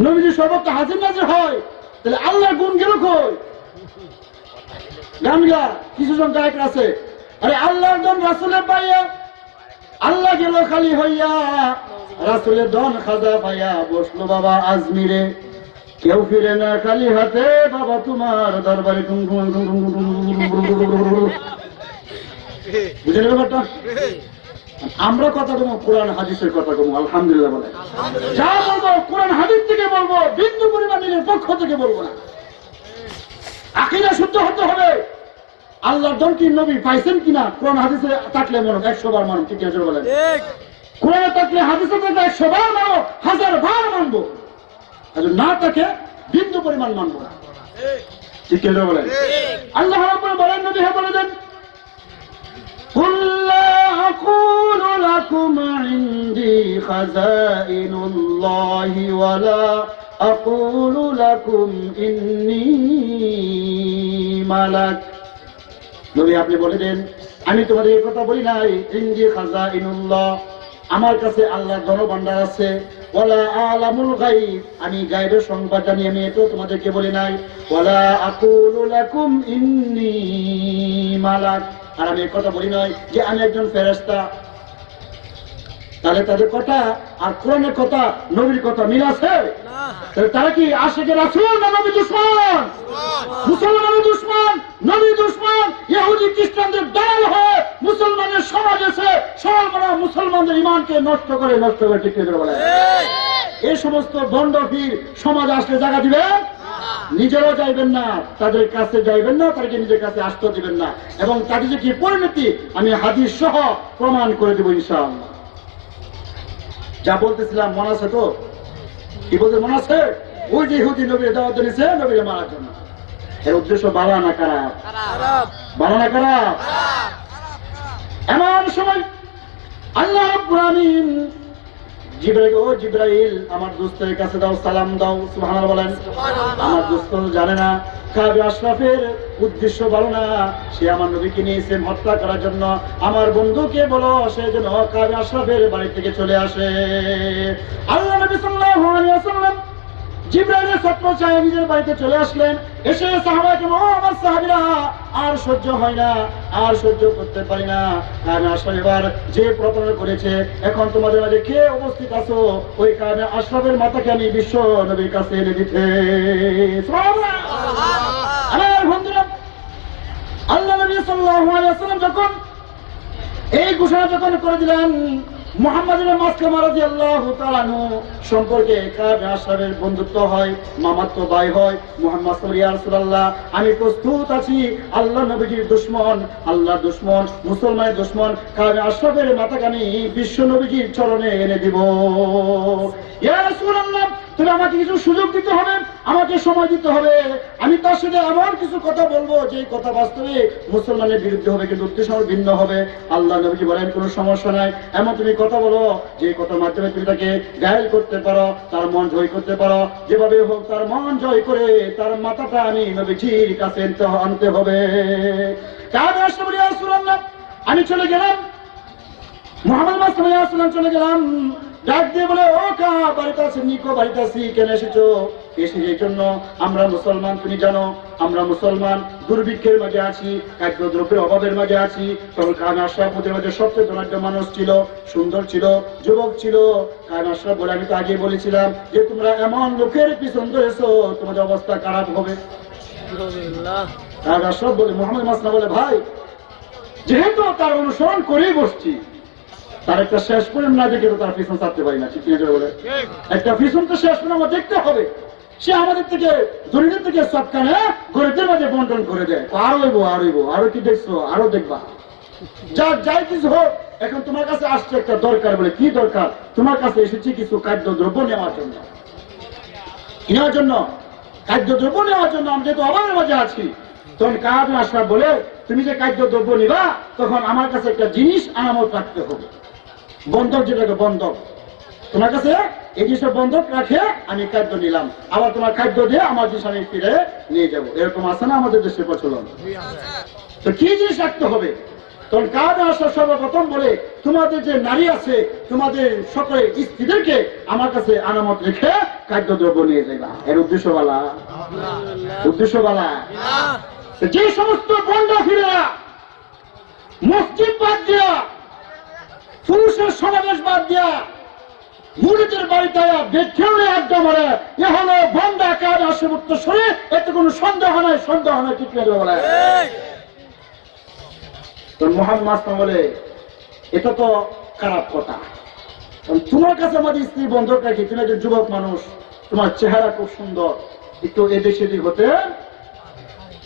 নবী যদি সর্বত্র হাজির নাজির হয় তাহলে আল্লাহর গুণ গেল কই? গানলা কিছু জন গায়ক আছে, আরে আল্লাহর দন রাসূলের পাইয়া, আল্লাহ গেল খালি হইয়া, রাসূলের দন খাজা পাইয়া বসলো বাবা আজমিরে, কেউ ফিরে না খালি হাতে বাবা তোমার দরবারে। বুঝলেন ব্যাপারটা? আমরা কথা বলবো কোরআন হাদিসের কথা বলবো, আলহামদুলিল্লাহ বলে যা বলবো কোরআন হাদিস থেকে বলবো, বিন্দু পরিমাণ নিজের পক্ষ থেকে বলবো না। আকীদা শুদ্ধ হতে হবে। আল্লাহর দন কি নবী পাইছেন কিনা কোরআন হাদিসে থাকলে মানো, 100 বার মানো। ঠিক আছে বলেন? কোরআনে থাকলে হাদিসে থাকলে 100 বার মানো, 1000 বার মানবো, আর না থাকে বিন্দু পরিমাণ মানবো না। ঠিক আছে বলেন? আল্লাহ রাব্বুল বলেন নবী হে বলে দেন قل لا أقول لكم عندي خزائن الله ولا أقول لكم إني ملك। নবী আপনি বলে দেন আমি তোমাদের এই কথা বলি নাই, ইনজি খাজাইনুল্লাহ, আমার কাছে আল্লাহর ধনভাণ্ডার আছে, ওয়ালা আলামুল গায়ব, আমি গায়বের সংবাদ জানি, আমি এটা তোমাদেরকে বলি নাই, ওয়ালা আকুলু লাকুম ইন্নী মালাক, আর আমি কথা বলি নাই যে আমি একজন ফেরেশতা। তাহলে তাদের কথা আর কোরআনের কথা নবীর কথা মিল আছে? তাহলে তারা কি আশিকে রাসূল না নবী দুশমন? মুসলমানের দুশমন, নবী দুশমন, ইহুদি খ্রিস্টানদের দালাল হয়ে মুসলমানের মুসলমানদের ইমানকে নষ্ট করে ঠিক করে বলে। এই সমস্ত দণ্ডফির সমাজ আসলে জায়গা দিবেন, নিজেরাও যাইবেন না, তাদের কাছে যাইবেন না, তাদেরকে নিজের কাছে আসতে দিবেন না, এবং তাদের যে কি পরিণতি আমি হাদিস সহ প্রমাণ করে দেবো ইনশাআল্লাহ। যা বলতেছিলাম মনে আছে তো? কি বলতে মনে আছে? ওই যে ইহুদি নবীর দাওয়াত দিয়েছে নবীর মারার জন্য। এর উদ্দেশ্য ভালো না খারাপ? ভালো না খারাপ? এমন সময় আল্লাহ রাব্বুল আলামিন জিবরাইল, ও জিবরাইল আমার দোস্তের কাছে দাও, সালাম দাও। সুবহানাল্লাহ বলেন। আমার দোস্ত জানে না কাবে আশরাফের উদ্দেশ্য ভালো না, সে আমার নবীকে নিয়েছে হত্যা করার জন্য। আমার বন্ধুকে বলো সে যেন কাবে আশরাফের বাড়ি থেকে চলে আসে। আল্লাহ নবী সাল্লাল্লাহু আলাইহি ওয়াসাল্লাম জিবরাইলের ছাত্র চায় নিজের বাড়িতে চলে আসলেন। এসে সাহাবাকে, ও আমার সাহাবীরা, আর সহ্য হয় না, আর সহ্য করতে পারি না, কাবে আশরাফ এবার যে প্রতারণা করেছে, এখন তোমাদের মাঝে কে উপস্থিত আছো, ওই কাবে আশরাফের মাথাকে আমি বিশ্ব নবীর কাছে এনে দিতে। সুবহানাল্লাহ। আমার বন্ধুরা, আল্লাহ নবী সাল্লাল্লাহু আলাইহি ওয়াসাল্লাম যখন এই ঘোষণা করে দিলেন, মুহাম্মদ ইবনে মাসলামা রাদিয়াল্লাহু তাআলা আনহু সম্পর্কে কাবে আশরাফের বন্ধুত্ব হয়, মামাতো ভাই হয়। মুহাম্মদ সাল্লাল্লাহু ইয়া রাসূলুল্লাহ, আমি প্রস্তুত আছি আল্লাহ নবীজির দুশমন, আল্লাহর দুশমন, মুসলমানের দুশমন কাবে আশরাফের মাথাকে আমি বিশ্ব নবীজির চরণে এনে দিব। ইয়া রাসূলুল্লাহ, তুমি আমাকে কিছু সুযোগ দিতে হবে, আমাকে সময় দিতে হবে। আমি তার সাথে এমন কিছু কথা বলবো যে কথা বাস্তবে মুসলমানের বিরুদ্ধে হবে, কিন্তু উদ্দেশ্য ভিন্ন হবে। আল্লাহ নবীজি বলেন, কোনো সমস্যা নাই, এমন তুমি কথা বলো যে কথার মাধ্যমে তুমি তাকে ঘায়েল করতে পারো, তার মন জয় করতে পারো। যেভাবে হোক তার মন জয় করে তার মাথাটা আমি নবীজির কাছে আনতে হবে। কাবে আশরাফ ইয়া রাসূলুল্লাহ, আমি চলে গেলাম, মুহাম্মদ সাল্লাল্লাহু আলাইহি ওয়াসাল্লাম চলে গেলাম। ডাক দিয়ে বলে, ও কা বাড়িতে আছি? নিকো বাড়িতে আছি। কেন এসেছো? এসে এই জন্য, আমরা মুসলমান, তুমি জানো আমরা মুসলমান দুর্ভিক্ষের মাঝে আছি, খাদ্য দ্রব্যের অভাবের মাঝে আছি। তখন কাবে আশরাফ ওদের মাঝে সবচেয়ে ধনাঢ্য মানুষ ছিল, সুন্দর ছিল, যুবক ছিল। কাবে আশরাফ বলে, আমি তো আগে বলেছিলাম যে তোমরা এমন লোকের পিছন ধরেছো, তোমাদের অবস্থা খারাপ হবে। কাবে আশরাফ বলে, মুহাম্মদ মাসলামা বলে, ভাই যেহেতু তার অনুসরণ করেই বসছি, তার একটা শেষ পরিণাম না দেখে তো তার পিছন ছাড়তে পারি না, ঠিক না? বলে একটা পিছন তো শেষ পরিণাম দেখতে হবে। সে আমাদের থেকে দরিদ্র থেকে সবখানে গরিবদের মাঝে বন্টন করে দেয়। আরো হইবো, আরো কি দেখছো, আরো দেখবা, যাই কিছু হোক। এখন তোমার কাছে আসছে একটা দরকার। বলে, কি দরকার? তোমার কাছে এসেছি কিছু খাদ্য দ্রব্য নেওয়ার জন্য, খাদ্য দ্রব্য নেওয়ার জন্য। আমি যেহেতু অভাবের মাঝে আছি, তখন কাবে আশরাফ বলে, তুমি যে খাদ্য দ্রব্য নিবা, তখন আমার কাছে একটা জিনিস আনামত রাখতে হবে, বন্ধক, যেটাকে বন্ধক। তোমার কাছে এই জিনিসটা বন্ধক রাখে আমি খাদ্য নিলাম, আবার তোমার খাদ্য দিয়ে আমার জিনিস আমি ফিরে নিয়ে যাবো। এরকম আছে না আমাদের দেশের প্রচলন? তো কি জিনিস রাখতে হবে? তখন কাবে আশরাফ সর্বপ্রথম বলে, তোমাদের যে নারী আছে, তোমাদের সকলের স্ত্রীদেরকে আমার কাছে আনামত রেখে খাদ্য দ্রব্য নিয়ে যাইবা। এর উদ্দেশ্য বালা। যে সমস্ত বন্ধ ফিরা মসজিদ বাদ দিয়া, পুরুষের সমাবেশ বাদ দিয়া, মুরিদের বাড়িতে বেঠেউড়ে আড্ডা মারে, এ হলো বন্দা কাবে আশরাফ উত্তরসূরি। এতে কোনো সন্দেহ নাই, ঠিক বলে। তো মুহাম্মদ মাসলামা বলে, এটা তো খারাপ কথা। তোমার কাছে আমাদের স্ত্রী বন্ধক রাখি, তুমি একজন যুবক মানুষ, তোমার চেহারা খুব সুন্দর, একটু এদিক সেদিক হতে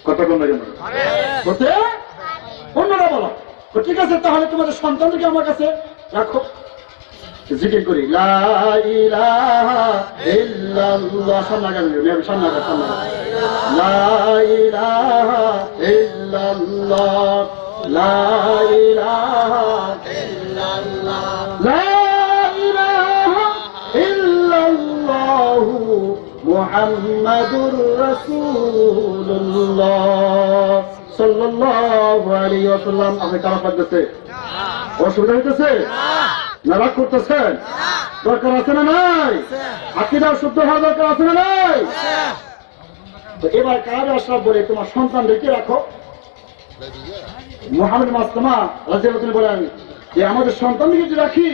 কথা বলার জন্য হতে অন্যরা বলো। ঠিক আছে, তাহলে তোমাদের সন্তানকে আমার কাছে রাখো। জিকির করি, লা ইলাহা ইল্লাল্লাহ, সামনে লা ইলাহা ইল্লাল্লাহ, লা ইলাহা ইল্লাল্লাহ, লা ইলাহা ইল্লাল্লাহু মুহাম্মাদুর রাসূলুল্লাহ সাল্লাল্লাহু আলাইহি ওয়াসাল্লাম। আপনি খারাপ লাগতেছে? অসুবিধা হইতেছে না? রাগ করতেছেন? দরকার আছে না নাই? আকীদা শুদ্ধ হওয়া দরকার আছে না নাই? তো এবার কাবে আশরাফ বলে, তোমার সন্তানদেরকে রাখো। মুহাম্মদ মাসলামা রাদিয়াল্লাহু তাআলা বলেন যে, আমাদের সন্তানদেরকে যদি রাখি,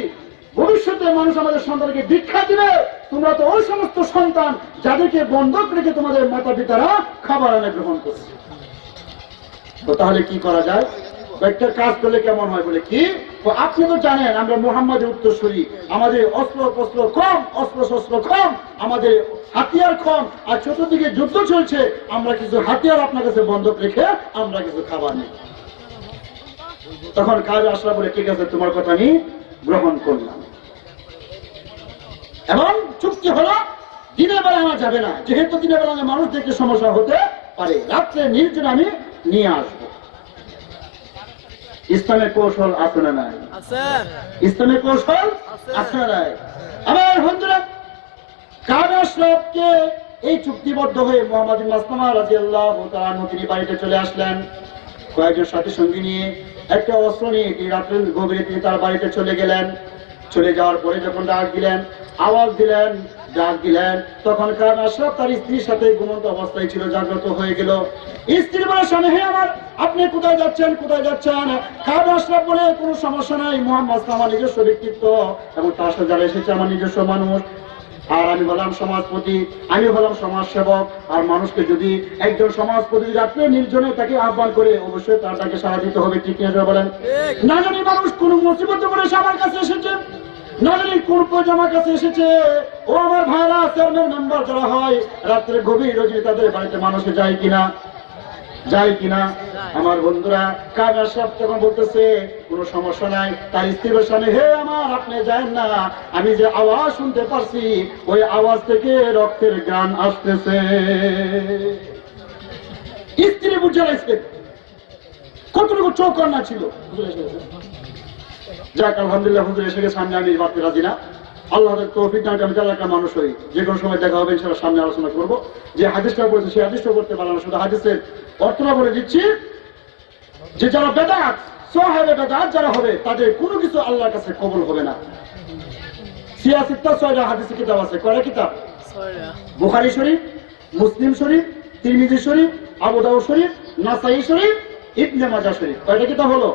ভবিষ্যতে মানুষ আমাদের সন্তানকে দীক্ষা দিবে। তোমরা তো ওই সমস্ত সন্তান যাদেরকে বন্ধক রেখে তোমাদের মাতা পিতারা খাবার আনে গ্রহণ করছে। তো তাহলে কি করা যায়? একটা কাজ করলে কেমন হয় বলে কি, আপনি তো জানেন আমরা মুহাম্মাদের উত্তরসূরি, আমাদের অস্ত্র শস্ত্র কম, আমাদের হাতিয়ার কম, আর চতুর্দিকে যুদ্ধ চলছে, আমরা কিছু হাতিয়ার আপনার কাছে বন্ধক রেখে আমরা কিছু খাবার নেই। তখন কাজ আসলা বলে ঠিক আছে তোমার কথা আমি গ্রহণ করলাম, এবং চুক্তি হলো দিনের বেলা আনা যাবে না, যেহেতু দিনের বেলা মানুষ দেখতে সমস্যা হতে পারে, রাত্রে নির্জন আমি নিয়ে আসবো। ইসলামের কৌশল আছে না নাই? ইসলামের কৌশল আছে না নাই? আমার বন্ধুরা, কাব আশরাফকে এই চুক্তিবদ্ধ হয়ে মুহাম্মদ ইবনে মাসলামা রাদিয়াল্লাহু তাআলা আনহু তিনি বাড়িতে চলে আসলেন কয়েকজন সাথী সঙ্গী নিয়ে, একটা অস্ত্র নিয়ে তিনি রাত্রের গভীরে তিনি তার বাড়িতে চলে গেলেন। চলে যাওয়ার পরে যখন ডাক দিলেন, আওয়াজ দিলেন, ডাক দিলেন, তখন কাব আশরাফ তার স্ত্রীর সাথে ঘুমন্ত অবস্থায় ছিল, জাগ্রত হয়ে গেল। স্ত্রী বলে স্বামী হে আমার, আপনি কোথায় যাচ্ছেন? কাব আশরাফ বলে কোনো সমস্যা নাই, মুহাম্মদ আমার নিজস্ব ব্যক্তিত্ব এবং তার সাথে যারা এসেছে আমার নিজস্ব মানুষ, আর আমি বললাম সমাজপতি, আমি বললাম সমাজ সেবক। আর মানুষকে যদি একজন সমাজপতি রাত্রে নির্জনে তাকে আহ্বান করে, অবশ্যই তার তাকে সাড়া দিতে হবে, ঠিক না বলেন? না জানি মানুষ কোন মুসিবত করে আমার কাছে এসেছে, না জানি কোন আমার কাছে এসেছে, ও আমার ভাইরা চেয়ারম্যান মেম্বার যারা হয়, রাত্রে গভীর রোজে তাদের বাড়িতে মানুষে যায় কিনা? আমার বন্ধুরা, কাব আশরাফ তখন বলতেছে কোনো সমস্যা নাই। তার স্ত্রীর সামনে, হে আমার, আপনি যান না, আমি যে আওয়াজ শুনতে পারছি ওই আওয়াজ থেকে রক্তের গান আসতেছে। স্ত্রী বুঝে লাগছে কতটুকু চোখ না ছিল। যাক আলহামদুলিল্লাহ, হুজুর এসে গেছে, সামনে আমি বাড়তে রাজি না। আল্লাহ তৌফিক দান, আমি একটা মানুষ হই, যে কোনো সময় দেখা হবে ইনশাআল্লাহ, সামনে আলোচনা করবো। যে হাদিসটা বলেছে সেই হাদিসটা করতে পারলাম না, শুধু হাদিসের অর্থটা বলে দিচ্ছি যে যারা বেদাত, সাহেবে বেদাত যারা হবে, তাদের কোনো কিছু আল্লাহর কাছে কবুল হবে না। সিয়াসিত্তা 6টা হাদিসের কিতাব আছে, কয়টা কিতাব? বুখারী শরীফ, মুসলিম শরীফ, তিরমিজি শরীফ, আবু দাউদ শরীফ, নাসাই শরীফ, ইবনে মাজাহ শরীফ। কয়টা কিতাব হলো?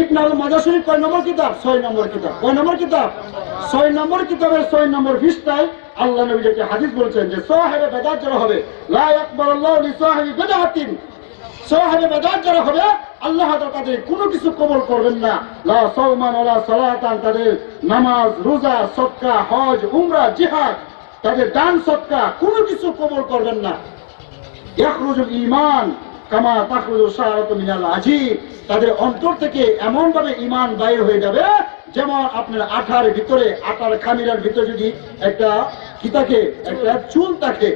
ইবনে মাজাহ শরীফ কয় নম্বর কিতাব? 6 নম্বর কিতাব। কয় নম্বর কিতাব? 6 নম্বর কিতাবের 6 নম্বর পৃষ্ঠায় আল্লাহ নবী যে হাদিস বলেছেন যে সাহেবে বেদাত যারা হবে, লা ইয়াকবালুল্লাহু লিসাহিবি বিদআতিন, সাহেবে বেদাত যারা হবে আল্লাহ তাদের কোনো কিছু কবুল করবেন না। লা সাওমান ওয়ালা সালাতান, তাদের নামাজ, রোজা, সদকা, হজ, উমরা, জিহাদ, তাদের দান সদকা কোনো কিছু কবুল করবেন না। ইয়াখরুজুল ঈমান কামা তাখরুজু শাআরাতু মিনাল আজীব, তাদের অন্তর থেকে এমন ভাবে ঈমান বাইর হয়ে যাবে যেমন আপনার আটার ভিতরে, আটার খামিরার ভিতরে যদি একটা কি থাকে, একটা চুল থাকে,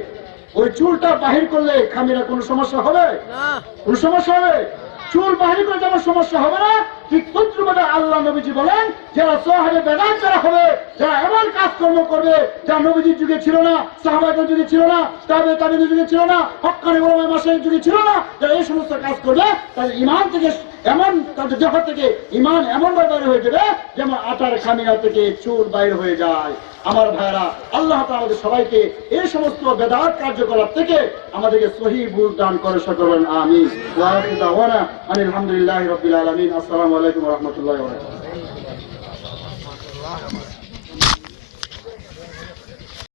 ওই চুলটা বাহির করলে খামিরা কোনো সমস্যা হবে না? কোনো সমস্যা হবে? চুল বাহির করে যেমন সমস্যা হবে না, ঠিক তদ্রুপে আল্লাহ নবীজি বলেন যারা সাহাবে বেদাত যারা হবে, যারা এমন কাজকর্ম করবে যা নবীজির যুগে ছিল না, সাহাবাদের যুগে ছিল না, তাবেঈদের যুগে ছিল না, হক্কানি উলামায়ে মাশায়েখের যুগে ছিল না, যারা এই সমস্ত কাজ করবে তাদের ঈমান থেকে এমন, তাদের দেহ থেকে ঈমান এমন বাইরে হয়ে যাবে যেমন আটার খামিরা থেকে চুল বাইর হয়ে যায়। আমার ভাইরা, আল্লাহ তাআলা আমাদের সবাইকে এই সমস্ত বেদাত কার্যকলাপ থেকে আমাদেরকে সহিহ বুঝ দান করে সকলেন আমিন। ওয়া আখিরু দাওয়ানা আলহামদুলিল্লাহি রাব্বিল আলামিন। আসসালামু আলাইকুম ওয়া রাহমাতুল্লাহি ওয়া বারাকাতুহু।